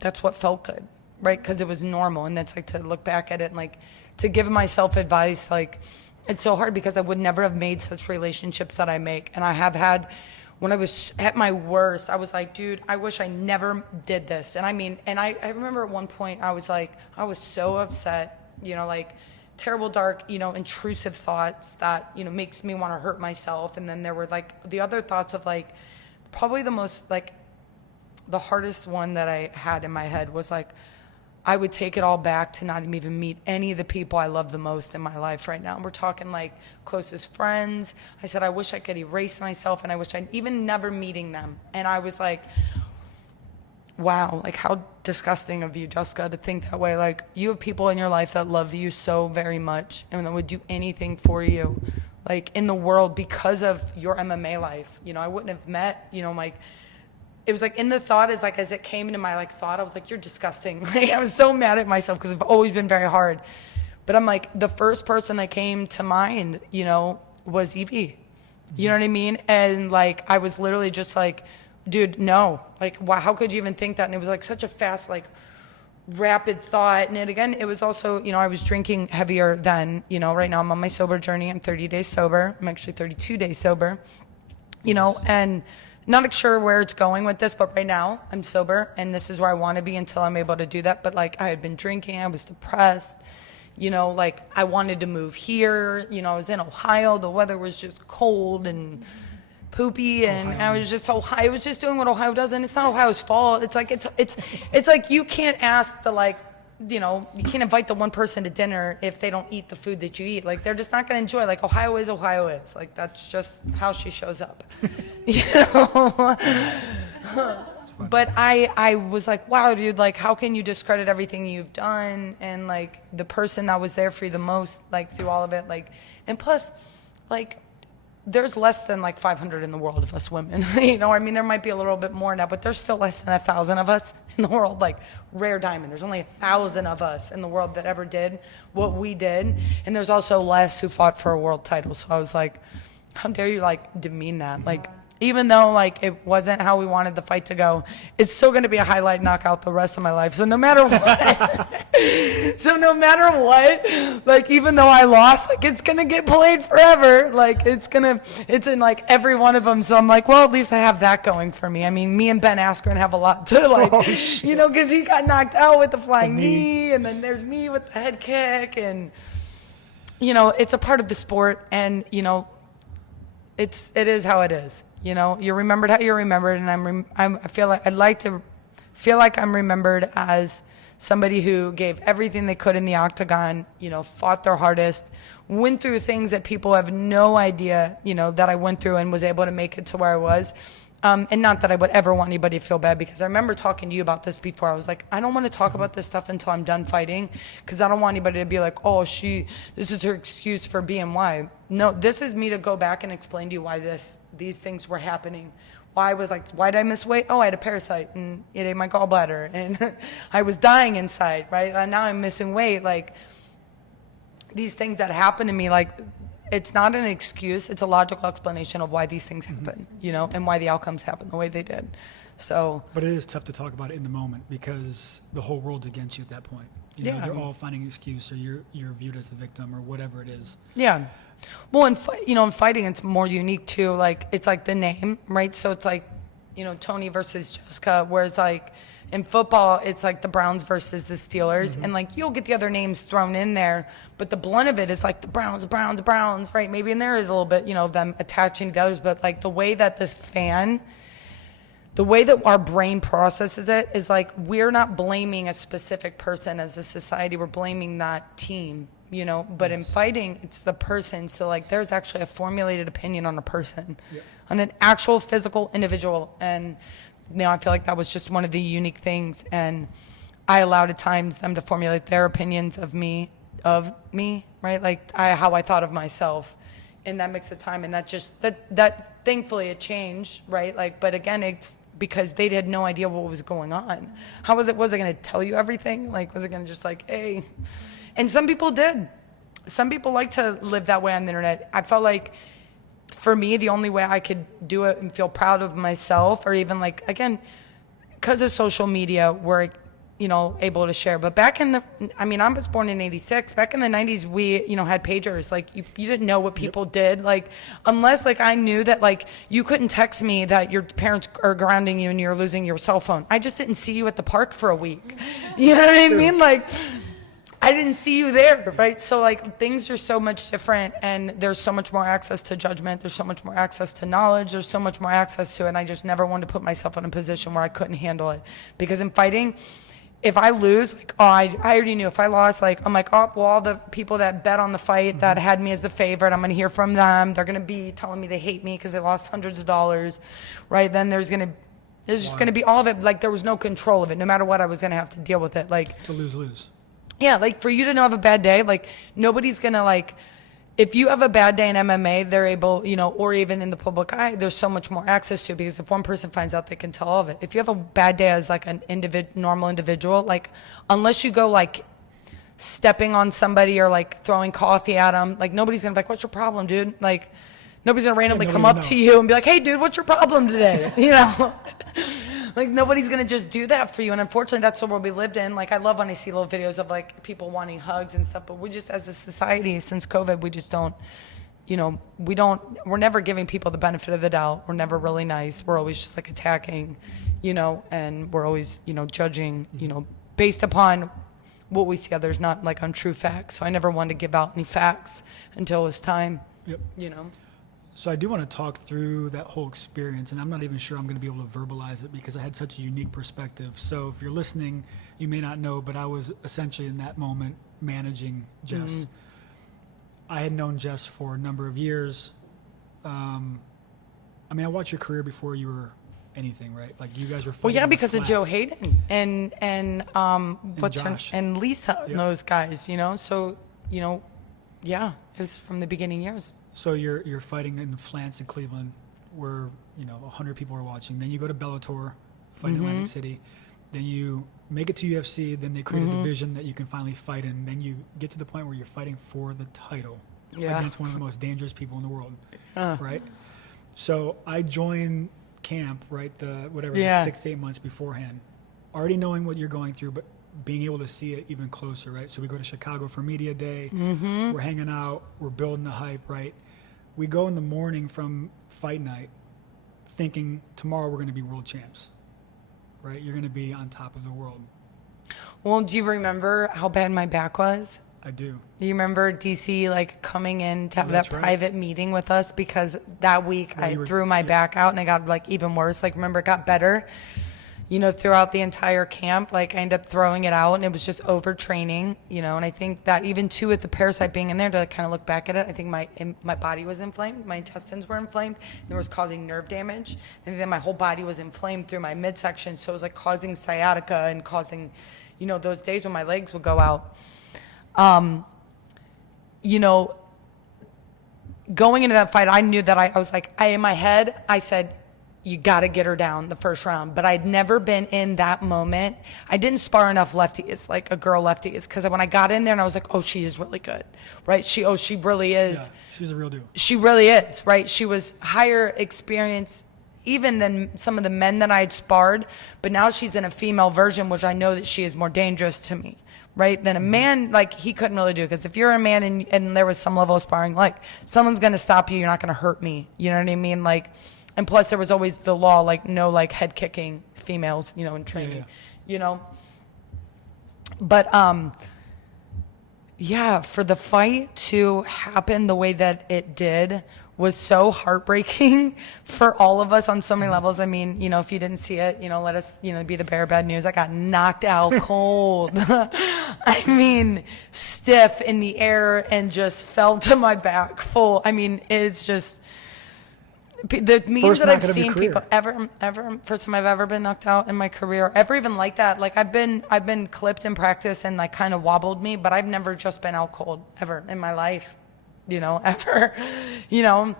that's what felt good, right? Because it was normal, and that's like to look back at it and like to give myself advice, like it's so hard because I would never have made such relationships that I make, and I have had. When I was at my worst, I was like, dude, I wish I never did this. And I mean, and I remember at one point I was like, I was so upset, like terrible, dark, intrusive thoughts that, makes me want to hurt myself. And then there were like the other thoughts of like, probably the most like, the hardest one that I had in my head was like, I would take it all back to not even meet any of the people I love the most in my life right now. And we're talking like closest friends. I said, I wish I could erase myself, and I wish I'd even never meeting them. And I was like, wow, like how disgusting of you, Jessica, to think that way. Like you have people in your life that love you so very much and that would do anything for you, like in the world because of your MMA life. I wouldn't have met, like, it was like in the thought as it came into my like thought, I was like, you're disgusting. Like I was so mad at myself because I've always been very hard. But I'm like, the first person that came to mind, was Evie. You know what I mean? And like, I was literally just like, dude, no. Like, wow, how could you even think that? And it was like such a fast, like rapid thought. And again, it was also, I was drinking heavier then, right now I'm on my sober journey. I'm 30 days sober. I'm actually 32 days sober, and not sure where it's going with this, but right now I'm sober, and this is where I want to be until I'm able to do that. But like I had been drinking, I was depressed, like I wanted to move here. I was in Ohio, the weather was just cold and poopy, and Ohio. I was just Ohio. I was just doing what Ohio does, and it's not Ohio's fault. It's like it's like you can't ask the like. You can't invite the one person to dinner if they don't eat the food that you eat. Like, they're just not going to enjoy. Like, Ohio is. Like, that's just how she shows up. But I was like, wow, dude, like, how can you discredit everything you've done? And, like, the person that was there for you the most, like, through all of it, like, and plus, like, there's less than like 500 in the world of us women. I mean, there might be a little bit more now, but there's still less than 1,000 of us in the world, like rare diamond. There's only 1,000 of us in the world that ever did what we did. And there's also less who fought for a world title. So I was like, how dare you like demean that? Like, even though like it wasn't how we wanted the fight to go, it's still going to be a highlight knockout the rest of my life. So no matter what, like even though I lost, like it's going to get played forever. Like it's in like every one of them. So I'm like, well, at least I have that going for me. I mean, me and Ben Askren have a lot to like, because he got knocked out with the flying knee, and then there's me with the head kick, and it's a part of the sport, and it is how it is. You're remembered how you're remembered, and I feel like I'd like to feel like I'm remembered as somebody who gave everything they could in the octagon, fought their hardest, went through things that people have no idea, that I went through, and was able to make it to where I was. And not that I would ever want anybody to feel bad, because I remember talking to you about this before. I was like, I don't want to talk about this stuff until I'm done fighting, because I don't want anybody to be like, oh, this is her excuse for BMY. No, this is me to go back and explain to you why these things were happening. Why I was like, why did I miss weight? Oh, I had a parasite, and it ate my gallbladder, and I was dying inside, right? And now I'm missing weight. Like, these things that happen to me, like, it's not an excuse. It's a logical explanation of why these things happen, and why the outcomes happen the way they did. So, but it is tough to talk about it in the moment, because the whole world's against you at that point. They're all finding an excuse, or you're viewed as the victim, or whatever it is. Yeah. Well, in fighting, it's more unique too. Like, it's like the name, right? So it's like, Tony versus Jessica, whereas like in football, it's like the Browns versus the Steelers, and like you'll get the other names thrown in there, but the blunt of it is like the Browns, right? Maybe, and there is a little bit, them attaching to the others, but like the way that our brain processes it is like, we're not blaming a specific person as a society, we're blaming that team, you know, but in fighting, it's the person. So like there's actually a formulated opinion on a person, on an actual physical individual. And, you know, I feel like that was just one of the unique things. And I allowed at times them to formulate their opinions of me, right? Like how I thought of myself in that mix of time. And that just, that thankfully it changed, right? Like, but again, it's because they had no idea what was going on. Was it going to tell you everything? Like, was it going to just like, hey, and some people did. Some people like to live that way on the internet. I felt like for me, the only way I could do it and feel proud of myself, or even like, again, because of social media, we're, you know, able to share. But back in I was born in 86. Back in the 90s, we, you know, had pagers. Like you didn't know what people did. Like, unless like I knew that like you couldn't text me that your parents are grounding you and you're losing your cell phone. I just didn't see you at the park for a week. You know what I mean? Like, I didn't see you there, right? So like things are so much different, and there's so much more access to judgment. There's so much more access to knowledge. There's so much more access to it. And I just never wanted to put myself in a position where I couldn't handle it. Because in fighting, if I lose, like, oh, I already knew if I lost, like, I'm like, oh, well, all the people that bet on the fight that had me as the favorite, I'm going to hear from them. They're going to be telling me they hate me because they lost hundreds of dollars, right? Then there's just going to be all of it. Like, there was no control of it. No matter what, I was going to have to deal with it. Like, To lose. yeah, like for you to have a bad day, like nobody's gonna like, if you have a bad day in MMA, they're able, you know, or even in the public eye, there's so much more access to it, because if one person finds out, they can tell all of it. If you have a bad day as like an normal individual, like unless you go like stepping on somebody or like throwing coffee at them, like nobody's gonna be like, what's your problem, dude? Like nobody's gonna randomly come up to you and be like, hey dude, what's your problem today? You know? Like nobody's gonna just do that for you, and unfortunately that's the world we lived in. Like I love when I see little videos of like people wanting hugs and stuff, but we just, as a society, since COVID, we just don't, you know, we're never giving people the benefit of the doubt. We're never really nice. We're always just like attacking, you know, and we're always, you know, judging, you know, based upon what we see others, not like on true facts. So I never wanted to give out any facts until it was time, you know. So I do want to talk through that whole experience, and I'm not even sure I'm going to be able to verbalize it because I had such a unique perspective. So if you're listening, you may not know, but I was essentially in that moment managing Jess. I had known Jess for a number of years. I watched your career before you were anything, right? Like you guys were. Well, yeah, because of Joe Hayden and what's her, Josh. and Lisa and those guys, you know. So, you know, yeah, it was from the beginning years. So you're fighting in France and Cleveland, where 100 people are watching. Then you go to Bellator, fight in Atlantic City. Then you make it to UFC. Then they create a division that you can finally fight in. Then you get to the point where you're fighting for the title against one of the most dangerous people in the world, right? So I joined camp, right? The 6 to 8 months beforehand, already knowing what you're going through, but being able to see it even closer, right? So we go to Chicago for media day. We're hanging out. We're building the hype, right? We go in the morning from fight night thinking tomorrow we're going to be world champs, right? You're going to be on top of the world. Well, do you remember how bad my back was? I do. Do you remember DC like coming in to have that private meeting with us, because that week I threw my back out and it got like even worse. Like remember, it got better. You know, throughout the entire camp, like I ended up throwing it out, and it was just overtraining, you know. And I think that even too, with the parasite being in there, to kind of look back at it, I think my body was inflamed, my intestines were inflamed, and it was causing nerve damage. And then my whole body was inflamed through my midsection, so it was like causing sciatica and causing, you know, those days when my legs would go out. You know, going into that fight, I knew that I was like, in my head, I said, you got to get her down the first round. But I'd never been in that moment. I didn't spar enough lefties, like a girl lefties, because when I got in there and I was like, oh, she is really good, right? She really is. Yeah, she's a real deal. She really is, right? She was higher experience even than some of the men that I had sparred. But now she's in a female version, which I know that she is more dangerous to me, right? Than a man, like he couldn't really do. Because if you're a man and there was some level of sparring, like someone's going to stop you, you're not going to hurt me. You know what I mean? Like, and plus there was always the law, like no like head kicking females, you know, in training, you know. But yeah, for the fight to happen the way that it did was so heartbreaking for all of us on so many levels. I mean, you know, if you didn't see it, you know, let us, you know, be the bearer of bad news. I got knocked out cold. I mean, stiff in the air and just fell to my back full. I mean, it's just the memes First that I've knock of your seen career. people ever first time I've ever been knocked out in my career, ever even like that. Like I've been clipped in practice and like kind of wobbled me, but I've never just been out cold ever in my life, you know, ever, you know.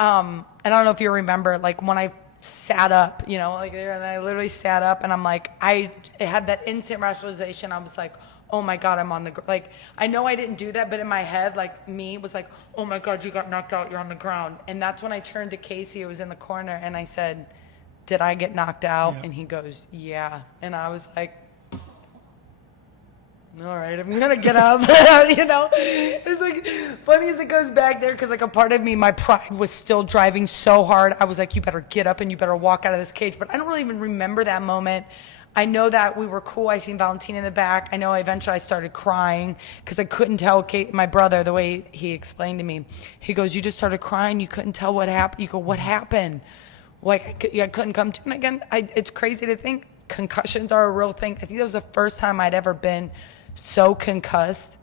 And I don't know if you remember, like when I sat up, you know, like there, and I literally sat up, and I'm like, I had that instant rationalization. I was like, oh my God, I'm on the ground. Like, I know I didn't do that, but in my head, like me was like, oh my God, you got knocked out, you're on the ground. And that's when I turned to Casey, who was in the corner, and I said, did I get knocked out? Yeah. And he goes, yeah. And I was like, all right, I'm gonna get up. You know, it's like funny as it goes back there, because like a part of me, my pride was still driving so hard. I was like, you better get up and you better walk out of this cage. But I don't really even remember that moment. I know that we were cool. I seen Valentina in the back. I know eventually I started crying because I couldn't tell Kate, my brother, the way he explained to me. He goes, you just started crying. You couldn't tell what happened. You go, what happened? Like, I couldn't come to. And again, it's crazy to think concussions are a real thing. I think that was the first time I'd ever been so concussed.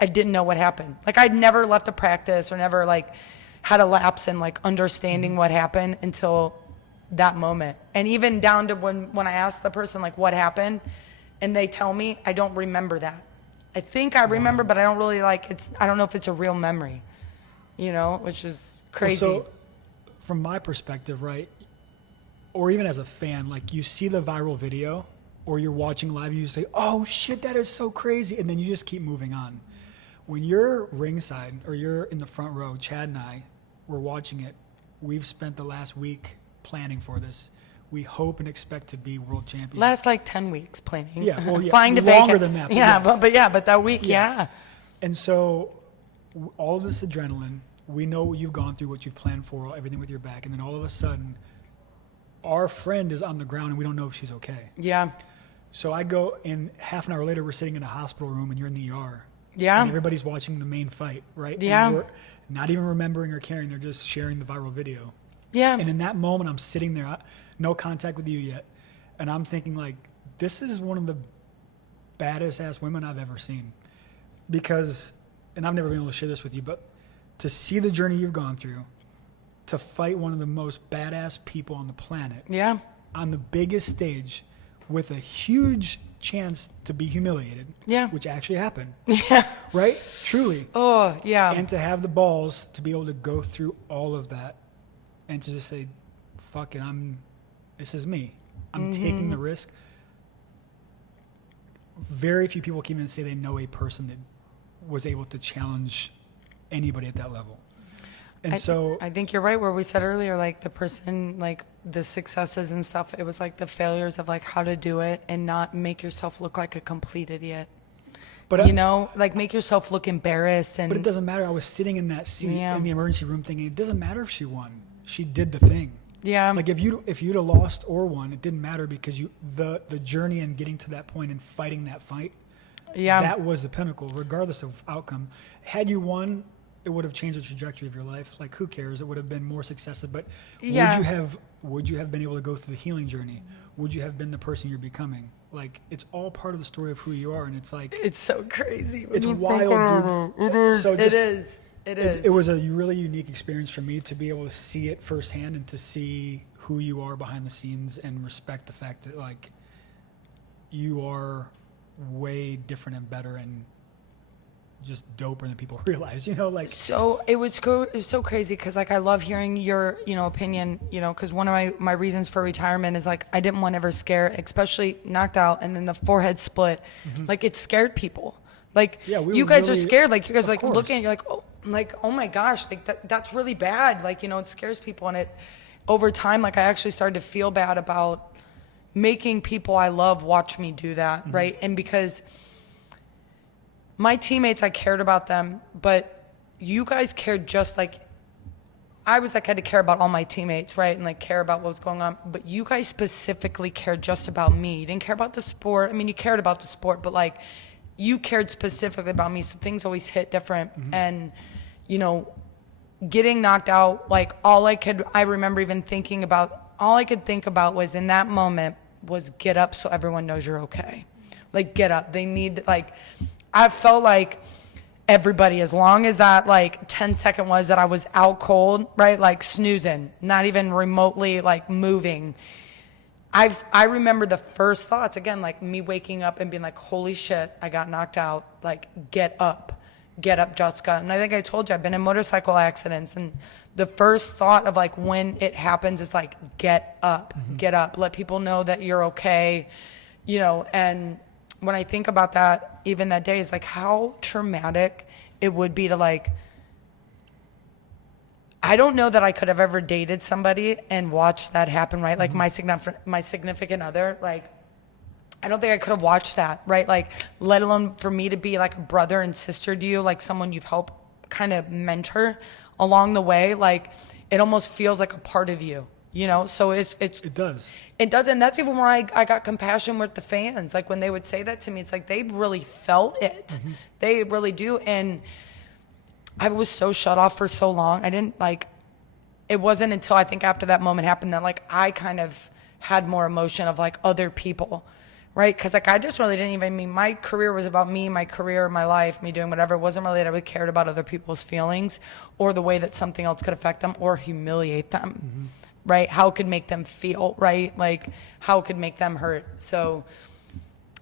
I didn't know what happened. Like, I'd never left a practice or never, like, had a lapse in, like, understanding what happened until that moment. And even down to when I ask the person, like, what happened, and they tell me, I don't remember that. I think I remember, but I don't really, like, I don't know if it's a real memory, you know, which is crazy. Well, so from my perspective, right, or even as a fan, like, you see the viral video or you're watching live, you say, oh shit, that is so crazy, and then you just keep moving on. When you're ringside or you're in the front row, Chad and I, we're watching it. We've spent the last week planning for this. We hope and expect to be world champions. Last like 10 weeks planning. Yeah, well, yeah, Flying to longer Vegas. than that. But Yeah, yes. but that week, Yes. yeah. And so all of this adrenaline, we know what you've gone through, what you've planned for, everything with your back, and then all of a sudden, our friend is on the ground and we don't know if she's okay. Yeah. So I go, and half an hour later, we're sitting in a hospital room and you're in the ER. Yeah. And everybody's watching the main fight, right? Yeah. And we're not even remembering or caring. They're just sharing the viral video. Yeah. And in that moment, I'm sitting there, no contact with you yet. And I'm thinking, like, this is one of the baddest ass women I've ever seen. Because, and I've never been able to share this with you, but to see the journey you've gone through, to fight one of the most badass people on the planet Yeah. on the biggest stage with a huge chance to be humiliated, Yeah. which actually happened, Yeah. right? Truly. Oh, yeah. And to have the balls to be able to go through all of that and to just say, fuck it, this is me. I'm taking the risk. Very few people can even say they know a person that was able to challenge anybody at that level. And I think you're right where we said earlier, like the person, like the successes and stuff, it was like the failures of like how to do it and not make yourself look like a complete idiot. but You know, like make yourself look embarrassed. And But it doesn't matter. I was sitting in that seat Yeah. in the emergency room thinking, it doesn't matter if she won. She did the thing. yeah. Like if you'd have lost or won, it didn't matter because the journey and getting to that point and fighting that fight, yeah. that was the pinnacle, regardless of outcome. Had you won, it would have changed the trajectory of your life. Like who cares? It would have been more successive. But Yeah. would you have been able to go through the healing journey? Would you have been the person you're becoming? Like it's all part of the story of who you are, and it's like It's so crazy. when it's you think wild, about dude. it. It is. So It just- is. It is. It was a really unique experience for me to be able to see it firsthand and to see who you are behind the scenes and respect the fact that like you are way different and better and just doper than people realize, you know, like So it was so crazy because like I love hearing your opinion, because one of my reasons for retirement is like I didn't want to ever scare, especially knocked out and then the forehead split, like it scared people. Like Yeah, we you were guys are really- scared, like you guys of are like course. looking, you're like oh my gosh, like that's really bad, like it scares people, and it over time like I actually started to feel bad about making people I love watch me do that, right? And because my teammates, I cared about them, but you guys cared just like I was like, I had to care about all my teammates, right? And like care about what was going on. But you guys specifically cared just about me. You didn't care about the sport. I mean, you cared about the sport, but like you cared specifically about me. So things always hit different. And, getting knocked out, like I remember even thinking about, all I could think about was in that moment was get up so everyone knows you're okay. Like, get up. They need, like, I felt like everybody, as long as that like 10-second was that I was out cold, right? Like snoozing, not even remotely like moving. I remember the first thoughts, again, like me waking up and being like, holy shit, I got knocked out. Like, get up, Jessica. And I think I told you, I've been in motorcycle accidents. And the first thought of like when it happens is like, get up, get up. Let people know that you're okay, you know. And when I think about that, even that day, is like how traumatic it would be to like, I don't know that I could have ever dated somebody and watched that happen, right? Like my significant other, like, I don't think I could have watched that, right? Like, let alone for me to be like a brother and sister to you, like someone you've helped kind of mentor along the way. Like, it almost feels like a part of you, you know? So it does. It does. And that's even where I got compassion with the fans. Like when they would say that to me, it's like they really felt it. They really do. And I was so shut off for so long. I didn't like, it wasn't until I think after that moment happened that like I kind of had more emotion of like other people, right? Because like I just really didn't even, my career was about me, my career, my life, me doing whatever. It wasn't really that I really cared about other people's feelings or the way that something else could affect them or humiliate them, right? How it could make them feel, right? Like how it could make them hurt. So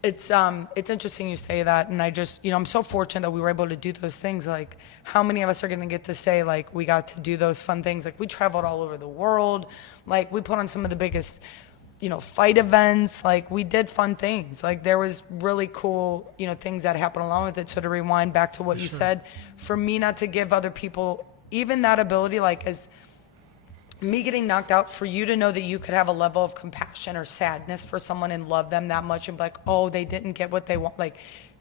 it's interesting you say that, and I just, you know, I'm so fortunate that we were able to do those things. Like, how many of us are gonna get to say, like, we got to do those fun things? Like, we traveled all over the world. Like, we put on some of the biggest, you know, fight events. Like, we did fun things. Like, there was really cool, you know, things that happened along with it. So to rewind back to what you said, for me not to give other people even that ability, like, as me getting knocked out, for you to know that you could have a level of compassion or sadness for someone and love them that much and be like, oh, they didn't get what they want. Like,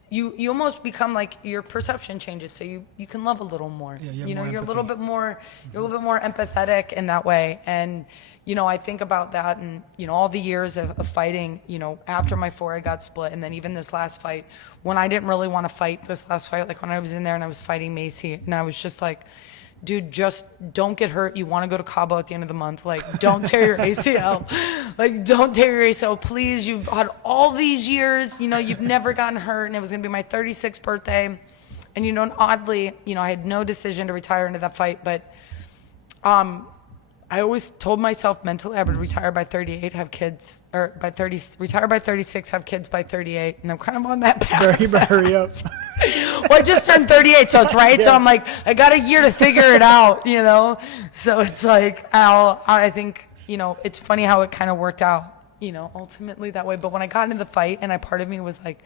you almost become like, your perception changes, so you can love a little more. You know, you're a little bit more, you're a little bit more empathetic in that way. And, you know, I think about that and, you know, all the years of fighting, you know, after my forehead got split, and then even this last fight, when I didn't really want to fight this last fight, like when I was in there and I was fighting Macy, and I was just like, dude, just don't get hurt. You want to go to Cabo at the end of the month. Like, don't tear your ACL. Like, don't tear your ACL, please. You've had all these years, you know, you've never gotten hurt, and it was going to be my 36th birthday. And, you know, and oddly, you know, I had no decision to retire into that fight, but I always told myself mentally I would retire by 38, have kids, or by 30, retire by 36, have kids by 38, and I'm kind of on that path. You better hurry up. Well, I just turned 38, so it's right. Yeah. So I'm like, I got a year to figure it out, you know? So it's like, I think, you know, it's funny how it kind of worked out, you know, ultimately that way. But when I got into the fight, and part of me was like,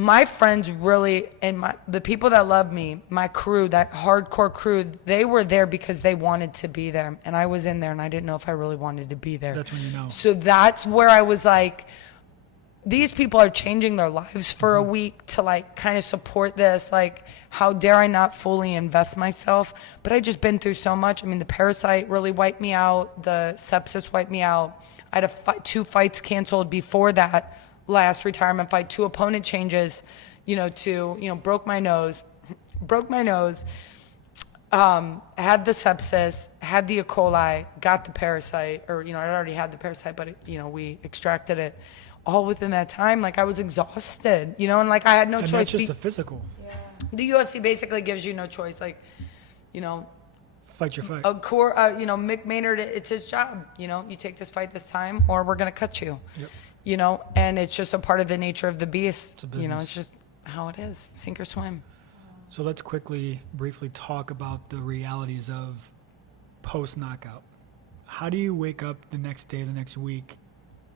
my friends really, and the people that love me, my crew, that hardcore crew, they were there because they wanted to be there. And I was in there and I didn't know if I really wanted to be there. That's when you know. So that's where I was like, these people are changing their lives for a week to like kind of support this. Like, how dare I not fully invest myself? But I just been through so much. I mean, the parasite really wiped me out. The sepsis wiped me out. I had 2 fights canceled before that last retirement fight, 2 opponent changes, you know, broke my nose, had the sepsis, had the E. coli, got the parasite, or, you know, I already had the parasite, but, we extracted it all within that time. Like, I was exhausted, you know, and like I had no choice. That's just the physical. Yeah. The UFC basically gives you no choice. Like, you know, fight your fight. Mick Maynard, it's his job. You know, you take this fight this time, or we're gonna cut you. Yep. You know, and it's just a part of the nature of the beast. It's a business. You know, it's just how it is, sink or swim. So let's briefly talk about the realities of post-knockout. How do you wake up the next day, the next week,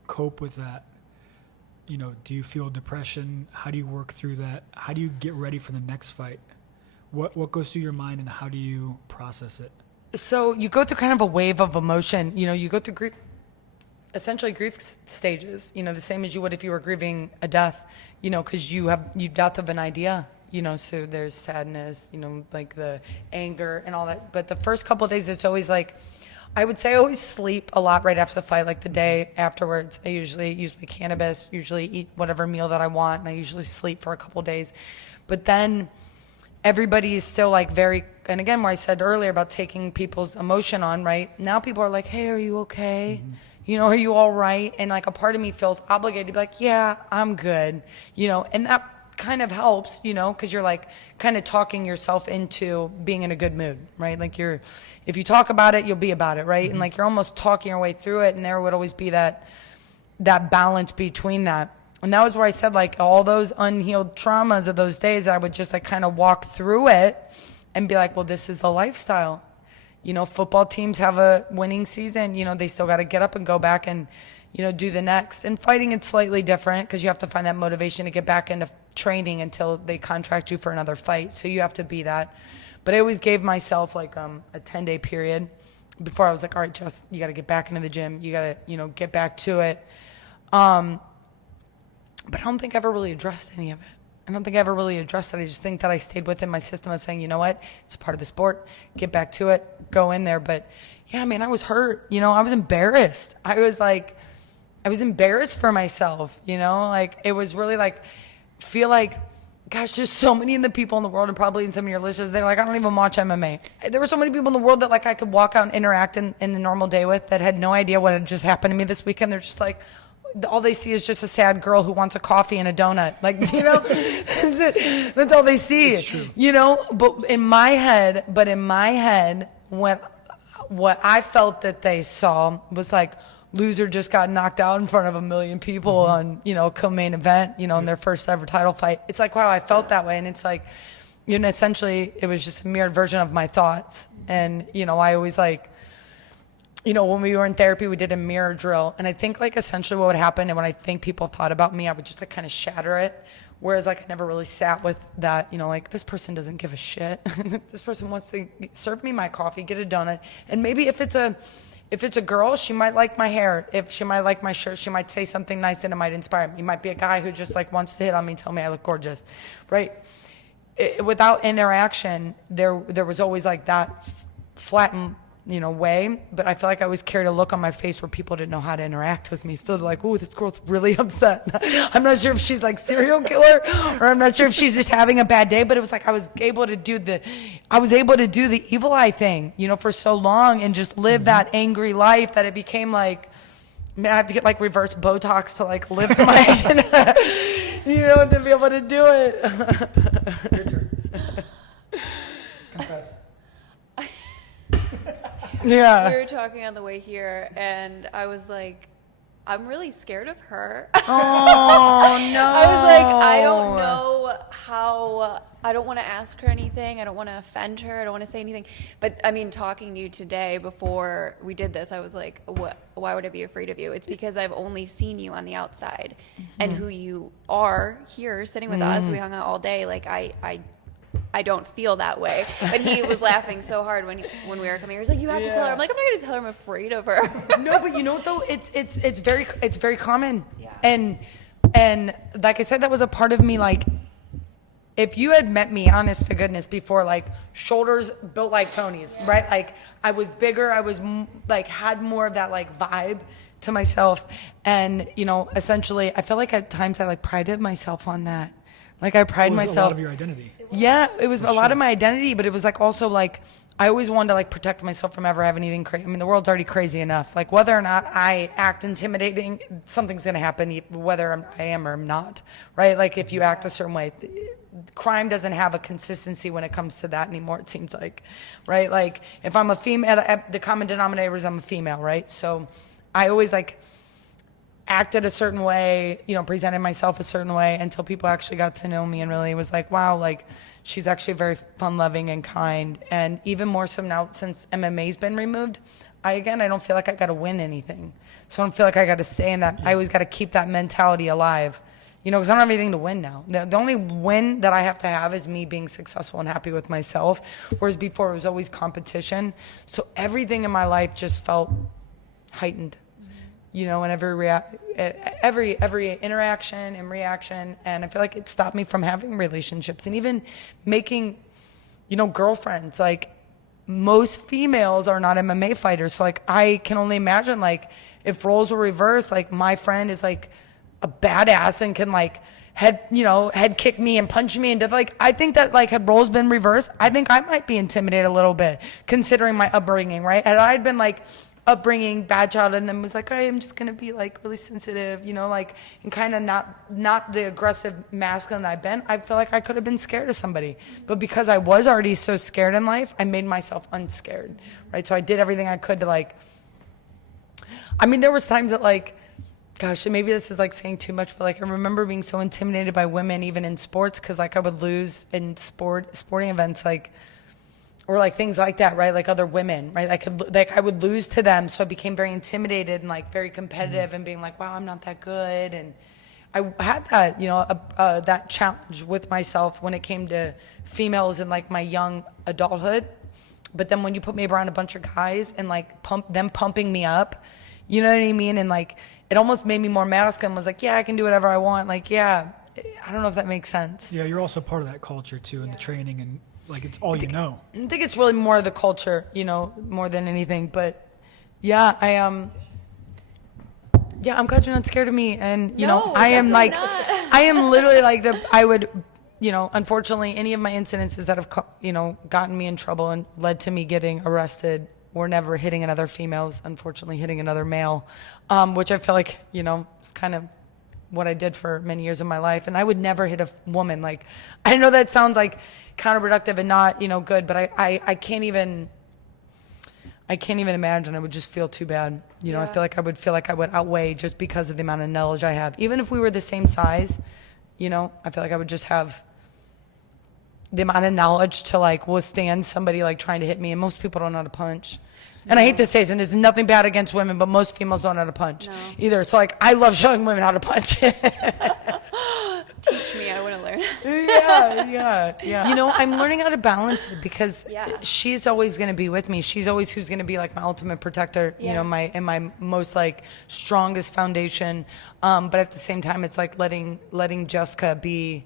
cope with that? You know, do you feel depression? How do you work through that? How do you get ready for the next fight? What goes through your mind, and how do you process it? So you go through kind of a wave of emotion. You know, you go through grief, essentially grief stages, you know, the same as you would if you were grieving a death, you know, because you death of an idea, you know, so there's sadness, you know, like the anger and all that. But the first couple of days, it's always like, I would say I always sleep a lot right after the fight. Like the day afterwards, I usually use my cannabis, usually eat whatever meal that I want, and I usually sleep for a couple of days. But then everybody is still like very and again, what I said earlier about taking people's emotion on, right? Now people are like, hey, are you okay? Mm-hmm. You know, are you all right? And like a part of me feels obligated to be like, yeah, I'm good, you know, and that kind of helps, you know, because you're like kind of talking yourself into being in a good mood, right? Like if you talk about it, you'll be about it, right? And like you're almost talking your way through it, and there would always be that balance between that. And that was where I said, like, all those unhealed traumas of those days, I would just like kind of walk through it and be like, well, this is the lifestyle. You know, football teams have a winning season, you know, they still got to get up and go back and, you know, do the next. And fighting, it's slightly different because you have to find that motivation to get back into training until they contract you for another fight. So you have to be that. But I always gave myself like a 10-day period before I was like, all right, Jess, you got to get back into the gym. You got to, you know, get back to it. But I don't think I ever really addressed any of it. I don't think I ever really addressed it. I just think that I stayed within my system of saying, you know what, it's a part of the sport. Get back to it. Go in there. But yeah, man, I was hurt. You know, I was embarrassed. I was embarrassed for myself, you know, like it was really like, feel like, gosh, there's so many of the people in the world, and probably in some of your listeners, they're like, I don't even watch MMA. There were so many people in the world that like I could walk out and interact in the normal day with that had no idea what had just happened to me this weekend. They're just like, all they see is just a sad girl who wants a coffee and a donut. Like, you know, that's it. That's all they see. It's true. You know, but in my head, what I felt that they saw was like, loser just got knocked out in front of 1 million people on, you know, co-main event, you know, in their first ever title fight. It's like, wow, I felt that way. And it's like, you know, essentially it was just a mirrored version of my thoughts. And, you know, I always like, you know, when we were in therapy, we did a mirror drill. And I think like essentially what would happen, and when I think people thought about me, I would just like kind of shatter it. Whereas like I never really sat with that, you know, like this person doesn't give a shit. This person wants to serve me my coffee, get a donut. And maybe if it's a girl, she might like my hair. If she might like my shirt, she might say something nice and it might inspire me. It might be a guy who just like wants to hit on me, tell me I look gorgeous, right? Without interaction, there was always like that flattened, you know, way. But I feel like I always carried a look on my face where people didn't know how to interact with me. Still like, oh, this girl's really upset. I'm not sure if she's like serial killer, or I'm not sure if she's just having a bad day. But it was like I was able to do the evil eye thing, you know, for so long, and just live that angry life that it became like, man, I have to get like reverse Botox to like live to my, you know, to be able to do it. Your turn. Confess. Yeah. We were talking on the way here, and I was like, I'm really scared of her. Oh, no. I was like, I don't know how, I don't want to ask her anything. I don't want to offend her. I don't want to say anything. But I mean, talking to you today before we did this, I was like, why would I be afraid of you? It's because I've only seen you on the outside, and who you are here sitting with us. We hung out all day. Like I don't feel that way. But he was laughing so hard when we were coming here. He was like, you have to tell her. I'm like, I'm not going to tell her I'm afraid of her. No, but you know what though? It's very common. Yeah. And like I said, that was a part of me. Like, if you had met me, honest to goodness, before, like shoulders built like Tony's, right? Like I was bigger. I was like had more of that like vibe to myself. And you know, essentially, I feel like at times I like prided myself on that. Like I pride myself. A lot of your identity. Yeah, it was a lot of my identity, but it was like also like I always wanted to like protect myself from ever having anything crazy. I mean, the world's already crazy enough. Like whether or not I act intimidating, something's gonna happen, whether I am or I'm not, right? Like if you act a certain way, crime doesn't have a consistency when it comes to that anymore. It seems like, right? Like if I'm a female, the common denominator is I'm a female, right? So I always like acted a certain way, you know, presented myself a certain way until people actually got to know me and really was like, wow, like she's actually very fun loving and kind. And even more so now since MMA's been removed, I don't feel like I got to win anything. So I don't feel like I got to stay in that. I always got to keep that mentality alive, you know, because I don't have anything to win now. The only win that I have to have is me being successful and happy with myself. Whereas before it was always competition. So everything in my life just felt heightened. You know, in every interaction and reaction, and I feel like it stopped me from having relationships and even making, you know, girlfriends. Like most females are not MMA fighters, so like I can only imagine like if roles were reversed, like my friend is like a badass and can like head kick me and punch me and death. Like, I think that, like, had roles been reversed, I think I might be intimidated a little bit, considering my upbringing, right? And I'd been like upbringing, bad child, and then was like, I'm just gonna be like really sensitive, like, and kind of not the aggressive masculine that I've been. I feel like I could have been scared of somebody, but because I was already so scared in life, I made myself unscared, right? So I did everything I could to, like, I mean, there was times that, like, gosh, and maybe this is like saying too much, but like I remember being so intimidated by women, even in sports, because like I would lose in sporting events, like, or like things like that, right? Like other women, right? I would lose to them, so I became very intimidated and like very competitive and being like, wow, I'm not that good. And I had that, that challenge with myself when it came to females in like my young adulthood. But then when you put me around a bunch of guys and like pumping me up, you know what I mean? And like, it almost made me more masculine. Was like, yeah, I can do whatever I want. Like, yeah, I don't know if that makes sense. Yeah, you're also part of that culture too, and the training, and like it's all you know. I think it's really more of the culture, more than anything. But yeah, I'm glad you're not scared of me. And No, I am like, definitely not. I am literally like I would, unfortunately, any of my incidences that have, gotten me in trouble and led to me getting arrested were never hitting another females, unfortunately hitting another male, which I feel like, is kind of what I did for many years of my life. And I would never hit a woman. Like, I know that sounds like counterproductive and not, good, but I can't even imagine. I would just feel too bad. I feel like I would outweigh just because of the amount of knowledge I have. Even if we were the same size, I feel like I would just have the amount of knowledge to like withstand somebody like trying to hit me. And most people don't know how to punch. And I hate to say this, and there's nothing bad against women, but most females don't know how to punch either. So like, I love showing women how to punch. Teach me, I want to learn. Yeah. I'm learning how to balance it because she's always going to be with me. She's always who's going to be like my ultimate protector, my most like strongest foundation. But at the same time, it's like letting Jessica be,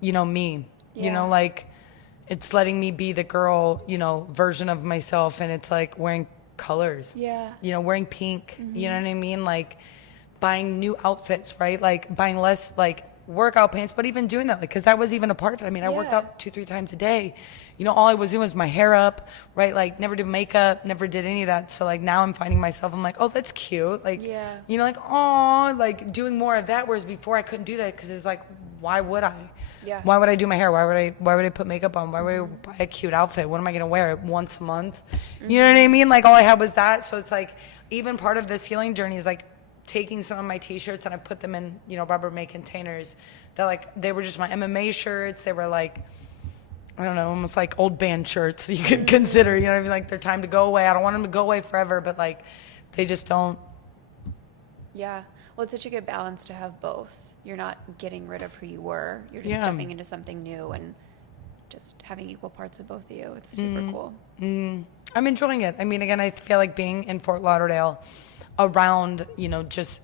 me. Like, it's letting me be the girl, version of myself. And it's like wearing colors, wearing pink, you know what I mean? Like buying new outfits, right? Like buying less like workout pants, but even doing that, like, cause that was even a part of it. I mean, I worked out 2-3 times a day, all I was doing was my hair up, right? Like never did makeup, never did any of that. So like now I'm finding myself, I'm like, oh, that's cute. Like, like, oh, like doing more of that. Whereas before I couldn't do that. Cause it's like, why would I? Yeah. Why would I do my hair? Why would I put makeup on? Why would I buy a cute outfit? What am I gonna wear it once a month? You know what I mean? Like all I had was that. So it's like even part of this healing journey is like taking some of my t-shirts and I put them in, Rubbermaid containers that like they were just my MMA shirts. They were like, I don't know, almost like old band shirts you could consider, what I mean? Like they're time to go away. I don't want them to go away forever, but like they just don't. Yeah. Well, it's such a good balance to have both. You're not getting rid of who you were. You're just stepping into something new and just having equal parts of both of you. It's super cool. I'm enjoying it. I mean, again, I feel like being in Fort Lauderdale around, just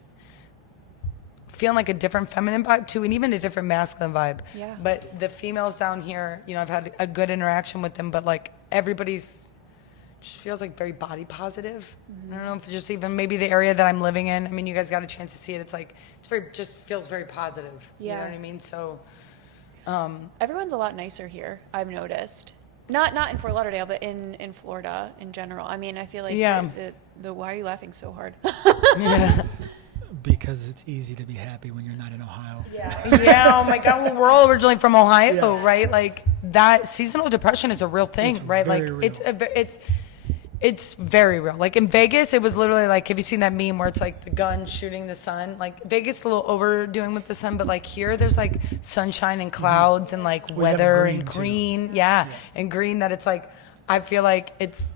feeling like a different feminine vibe too, and even a different masculine vibe. Yeah. But the females down here, I've had a good interaction with them, but like everybody's just feels like very body positive. I don't know if it's just even maybe the area that I'm living in. I mean, you guys got a chance to see it. It's like, just feels very positive. Yeah. You know what I mean? So, everyone's a lot nicer here, I've noticed. Not in Fort Lauderdale, but in Florida in general. I mean, I feel like the why are you laughing so hard? Because it's easy to be happy when you're not in Ohio. Yeah. Oh my God. Well, we're all originally from Ohio, right? Like that seasonal depression is a real thing, right? Like real. it's very real. Like in Vegas, it was literally like, have you seen that meme where it's like the gun shooting the sun? Like Vegas, a little overdoing with the sun, but like here, there's like sunshine and clouds and like weather and green. And green that it's like, I feel like it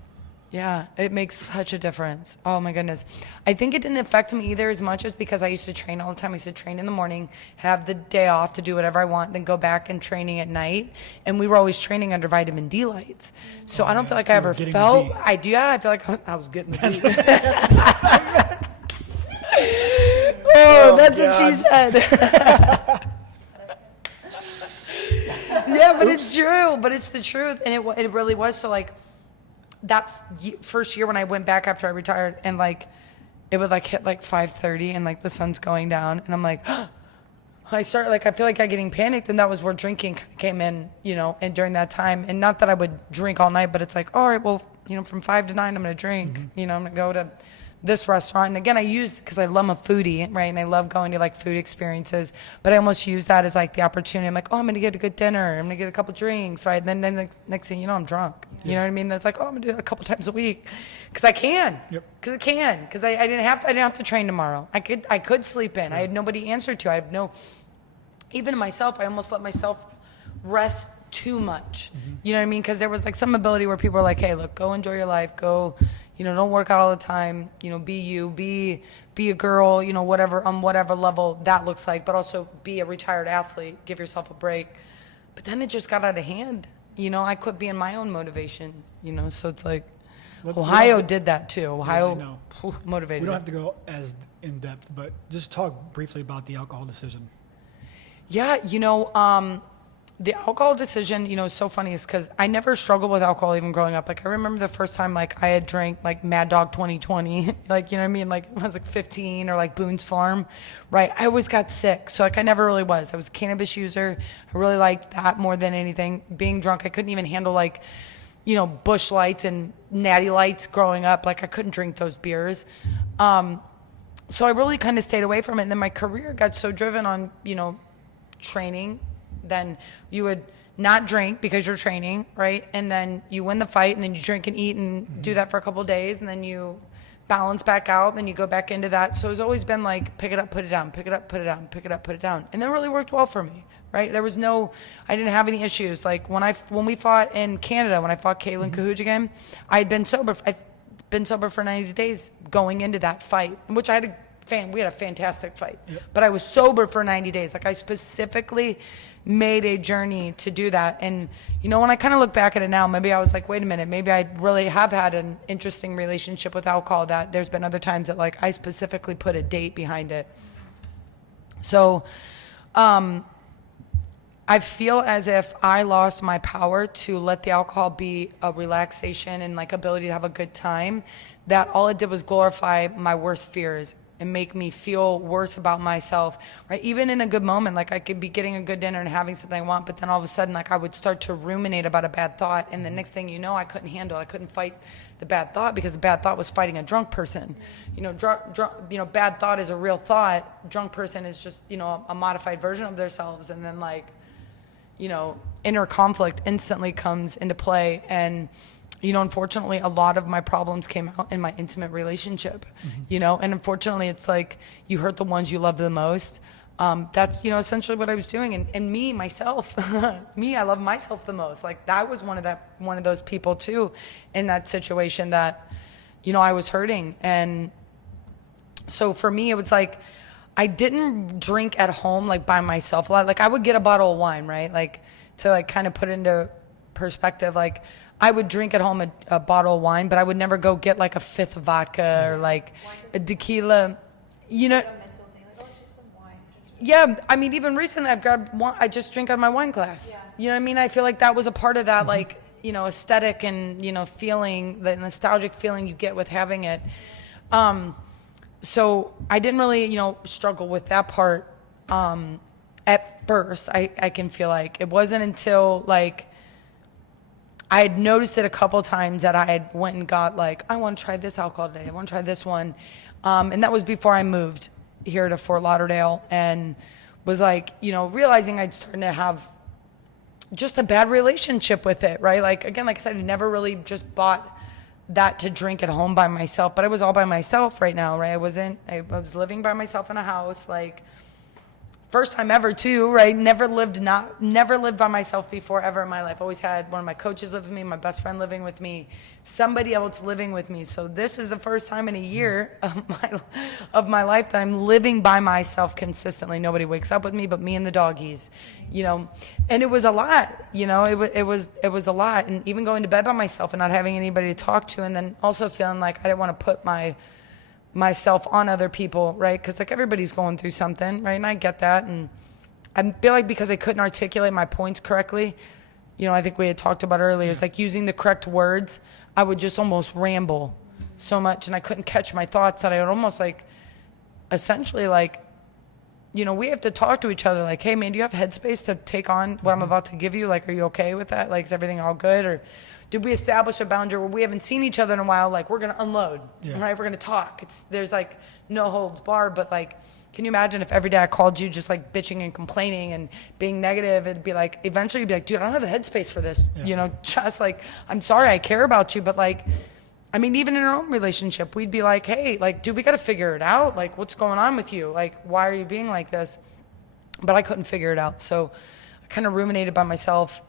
makes such a difference. Oh my goodness. I think it didn't affect me either as much as because I used to train all the time. I used to train in the morning, have the day off to do whatever I want, then go back and training at night. And we were always training under vitamin D lights. So I don't feel like I ever felt, I feel like I was getting the D. That's what she said. But it's true. But it's the truth. And it really was. So like, that first year when I went back after I retired and like it would like hit like 5:30 and like the sun's going down and I'm like, I started, like, I feel like I getting panicked, and that was where drinking kind of came in, and during that time, and not that I would drink all night, but it's like, all right, well, from 5 to 9, I'm going to drink, I'm going to go to this restaurant. And again, I use, because I'm a foodie, right, and I love going to, like, food experiences, but I almost use that as, like, the opportunity. I'm like, oh, I'm going to get a good dinner, I'm going to get a couple drinks, right, and then next thing you know, I'm drunk, you know what I mean? That's like, oh, I'm going to do that a couple times a week, because I can, because I didn't have to train tomorrow. I could sleep in. I had nobody to answer to. I have no, even myself, I almost let myself rest too much. You know what I mean? Because there was, like, some ability where people were like, hey, look, go enjoy your life, go, don't work out all the time, be you, be a girl, whatever, on whatever level that looks like, but also be a retired athlete, give yourself a break. But then it just got out of hand. I quit being my own motivation, so it's like, Ohio did that too. Ohio motivated. We don't have to go as in depth, but just talk briefly about the alcohol decision. Yeah, the alcohol decision, is so funny is because I never struggled with alcohol even growing up. Like, I remember the first time, like, I had drank, like, Mad Dog 2020, like, you know what I mean? Like, when I was, like, 15, or, like, Boone's Farm, right? I always got sick. So, like, I never really was. I was a cannabis user. I really liked that more than anything. Being drunk, I couldn't even handle, like, Busch Lights and Natty Lights growing up. Like, I couldn't drink those beers. So I really kind of stayed away from it. And then my career got so driven on, training. Then you would not drink because you're training, right? And then you win the fight, and then you drink and eat and do that for a couple of days, and then you balance back out, then you go back into that. So it's always been like, pick it up, put it down, pick it up, put it down, pick it up, put it down. And that really worked well for me, right? I didn't have any issues. Like, when we fought in Canada, when I fought Caitlin Cahooj again, I'd been sober for 90 days going into that fight, in which we had a fantastic fight. Yep. But I was sober for 90 days. Like, I specifically made a journey to do that. And, when I kind of look back at it now, maybe I was like, wait a minute, maybe I really have had an interesting relationship with alcohol, that there's been other times that, like, I specifically put a date behind it. So, I feel as if I lost my power to let the alcohol be a relaxation and, like, ability to have a good time, that all it did was glorify my worst fears and make me feel worse about myself, right? Even in a good moment, like, I could be getting a good dinner and having something I want, but then all of a sudden, like, I would start to ruminate about a bad thought, and the next thing you know, I couldn't handle it. I couldn't fight the bad thought, because the bad thought was fighting a drunk person. Bad thought is a real thought. Drunk person is just, a modified version of themselves, and then, like, inner conflict instantly comes into play. And unfortunately, a lot of my problems came out in my intimate relationship, and unfortunately, it's like, you hurt the ones you love the most. That's, essentially what I was doing. And me, myself, I love myself the most. Like, that was one of those people too, in that situation, that, I was hurting. And so for me, it was like, I didn't drink at home, like, by myself a lot. Like, I would get a bottle of wine, right? Like, to, like, kind of put into perspective, like, I would drink at home a bottle of wine, but I would never go get, like, a fifth of vodka or, like, a tequila, Yeah, I mean, even recently I just drink out of my wine glass. Yeah. You know what I mean? I feel like that was a part of that, like, aesthetic and, feeling, the nostalgic feeling you get with having it. So I didn't really, struggle with that part at first. I can feel like it wasn't until, like, I had noticed it a couple times that I had went and got, like, I want to try this alcohol today. I want to try this one. And that was before I moved here to Fort Lauderdale, and was like, realizing I'd started to have just a bad relationship with it, right? Like, again, like I said, I never really just bought that to drink at home by myself, but I was all by myself right now, right? I was living by myself in a house, like, first time ever too, right? Never lived by myself before ever in my life. Always had one of my coaches living with me, my best friend living with me, somebody else living with me. So this is the first time in a year of my life that I'm living by myself consistently. Nobody wakes up with me but me and the doggies, and it was a lot, it was a lot. And even going to bed by myself and not having anybody to talk to, and then also feeling like I didn't want to put myself on other people, right? Because, like, everybody's going through something, right? And I get that. And I feel like because I couldn't articulate my points correctly, I think we had talked about earlier, it's like using the correct words, I would just almost ramble so much, and I couldn't catch my thoughts, that I would almost, like, essentially, like, we have to talk to each other like, hey man, do you have headspace to take on what I'm about to give you? Like, are you okay with that? Like, is everything all good? Or did we establish a boundary where we haven't seen each other in a while? Like, we're going to unload, right? We're going to talk. There's like no holds barred, but like, can you imagine if every day I called you just like bitching and complaining and being negative? It'd be like, eventually you'd be like, dude, I don't have the headspace for this. Just like, I'm sorry, I care about you. But like, I mean, even in our own relationship, we'd be like, hey, like, dude, we got to figure it out. Like, what's going on with you? Like, why are you being like this? But I couldn't figure it out. So I kind of ruminated by myself.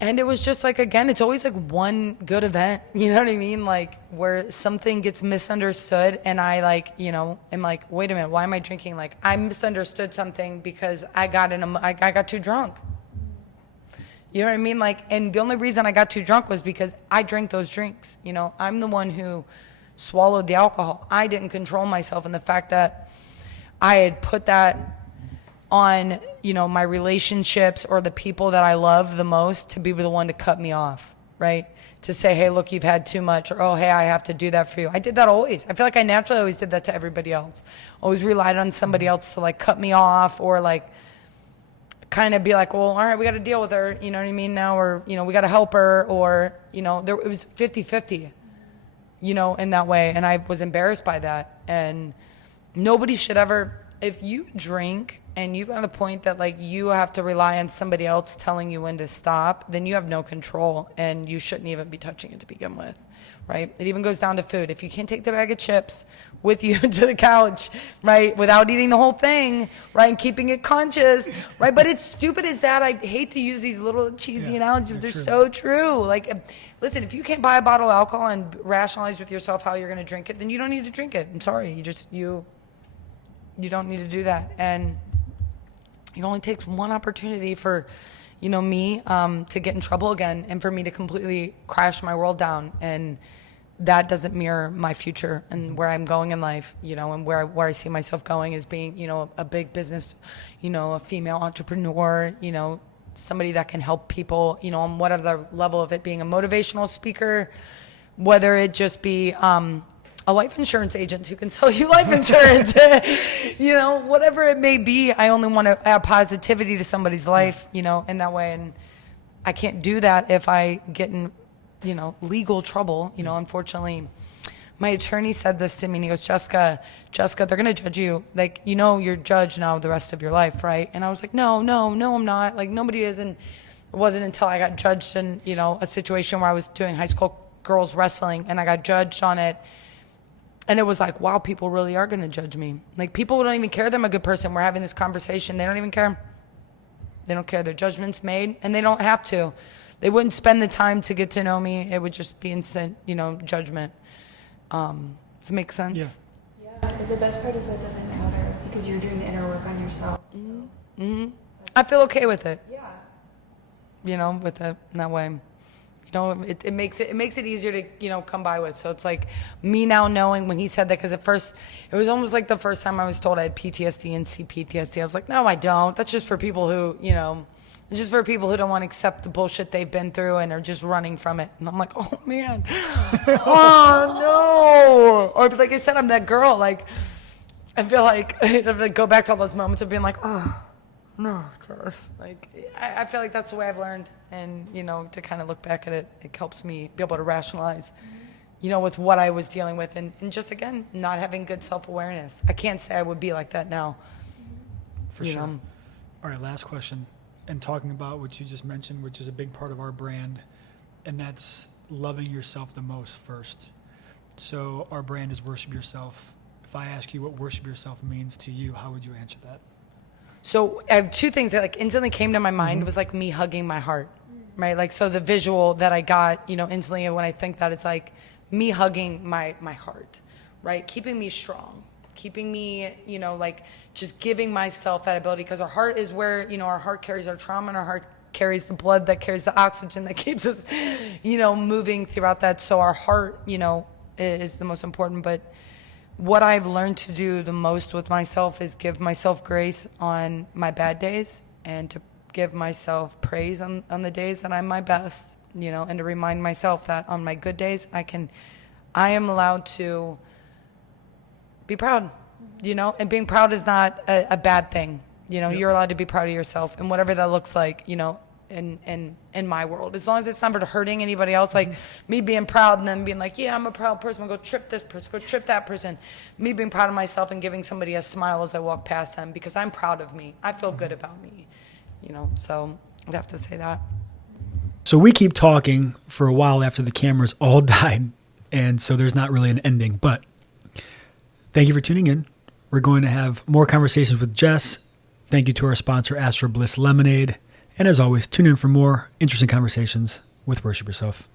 And it was just like, again, it's always like one good event, you know what I mean? Like where something gets misunderstood and I like, am like, wait a minute, why am I drinking? Like I misunderstood something because I got too drunk. You know what I mean? Like, and the only reason I got too drunk was because I drank those drinks. I'm the one who swallowed the alcohol. I didn't control myself. And the fact that I had put that on, my relationships or the people that I love the most to be the one to cut me off, right? To say, hey, look, you've had too much, or, oh, hey, I have to do that for you. I did that always. I feel like I naturally always did that to everybody else. Always relied on somebody else to like cut me off or like kind of be like, well, all right, we got to deal with her, you know what I mean now, or, we got to help her, or, it was 50-50, in that way. And I was embarrassed by that. And nobody should ever, if you drink and you've got to the point that like you have to rely on somebody else telling you when to stop, then you have no control and you shouldn't even be touching it to begin with, right? It even goes down to food. If you can't take the bag of chips with you to the couch, right, without eating the whole thing, right, and keeping it conscious, right? But it's stupid as that. I hate to use these little cheesy analogies, but they're so true. Like, listen, if you can't buy a bottle of alcohol and rationalize with yourself how you're going to drink it, then you don't need to drink it. I'm sorry. You don't need to do that. And it only takes one opportunity for, me to get in trouble again and for me to completely crash my world down. And that doesn't mirror my future and where I'm going in life, and where I see myself going as being, a big business, a female entrepreneur, somebody that can help people, on whatever level of it, being a motivational speaker, whether it just be a life insurance agent who can sell you life insurance, whatever it may be. I only want to add positivity to somebody's life, in that way. And I can't do that if I get in, legal trouble. Unfortunately, my attorney said this to me and he goes, Jessica, they're going to judge you. Like, you're judged now the rest of your life, right? And I was like, no, I'm not. Like, nobody is. And it wasn't until I got judged in, a situation where I was doing high school girls wrestling and I got judged on it. And it was like, wow, people really are going to judge me. Like, people don't even care that I'm a good person. We're having this conversation. They don't even care. They don't care. Their judgment's made, and they don't have to. They wouldn't spend the time to get to know me. It would just be instant, judgment. Does it make sense? Yeah, but the best part is that doesn't matter because you're doing the inner work on yourself. So. Mm-hmm. I feel okay with it. Yeah. With it in that way. It makes it easier to, come by with. So it's like me now knowing when he said that, because at first it was almost like the first time I was told I had PTSD and CPTSD. I was like, no, I don't. That's just for people who, it's just for people who don't want to accept the bullshit they've been through and are just running from it. And I'm like, oh man, oh no. Or like I said, I'm that girl. Like, I feel like I have to go back to all those moments of being like, oh no, just like, I feel like that's the way I've learned. And, to kind of look back at it, it helps me be able to rationalize, with what I was dealing with. And just, again, not having good self-awareness. I can't say I would be like that now. For sure. All right, last question. And talking about what you just mentioned, which is a big part of our brand, and that's loving yourself the most first. So our brand is worship yourself. If I ask you what worship yourself means to you, how would you answer that? So I have two things that like instantly came to my mind was like me hugging my heart, right? Like, so the visual that I got, instantly when I think that, it's like me hugging my heart, right? Keeping me strong, keeping me, like just giving myself that ability, because our heart is where, our heart carries our trauma and our heart carries the blood that carries the oxygen that keeps us, moving throughout that. So our heart, is the most important. But what I've learned to do the most with myself is give myself grace on my bad days and to give myself praise on the days that I'm my best, and to remind myself that on my good days, I am allowed to be proud you know, and being proud is not a bad thing. You know, you're allowed to be proud of yourself, and whatever that looks like, you know, in my world, as long as it's never hurting anybody else, like me being proud and then being like, yeah, I'm a proud person, go trip this person, go trip that person. Me being proud of myself and giving somebody a smile as I walk past them because I'm proud of me. I feel good about me, you know, so I'd have to say that. So we keep talking for a while after the cameras all died, and so there's not really an ending, but thank you for tuning in. We're going to have more conversations with Jess. Thank you to our sponsor, Astro Bliss Lemonade. And as always, tune in for more interesting conversations with Worship Yourself.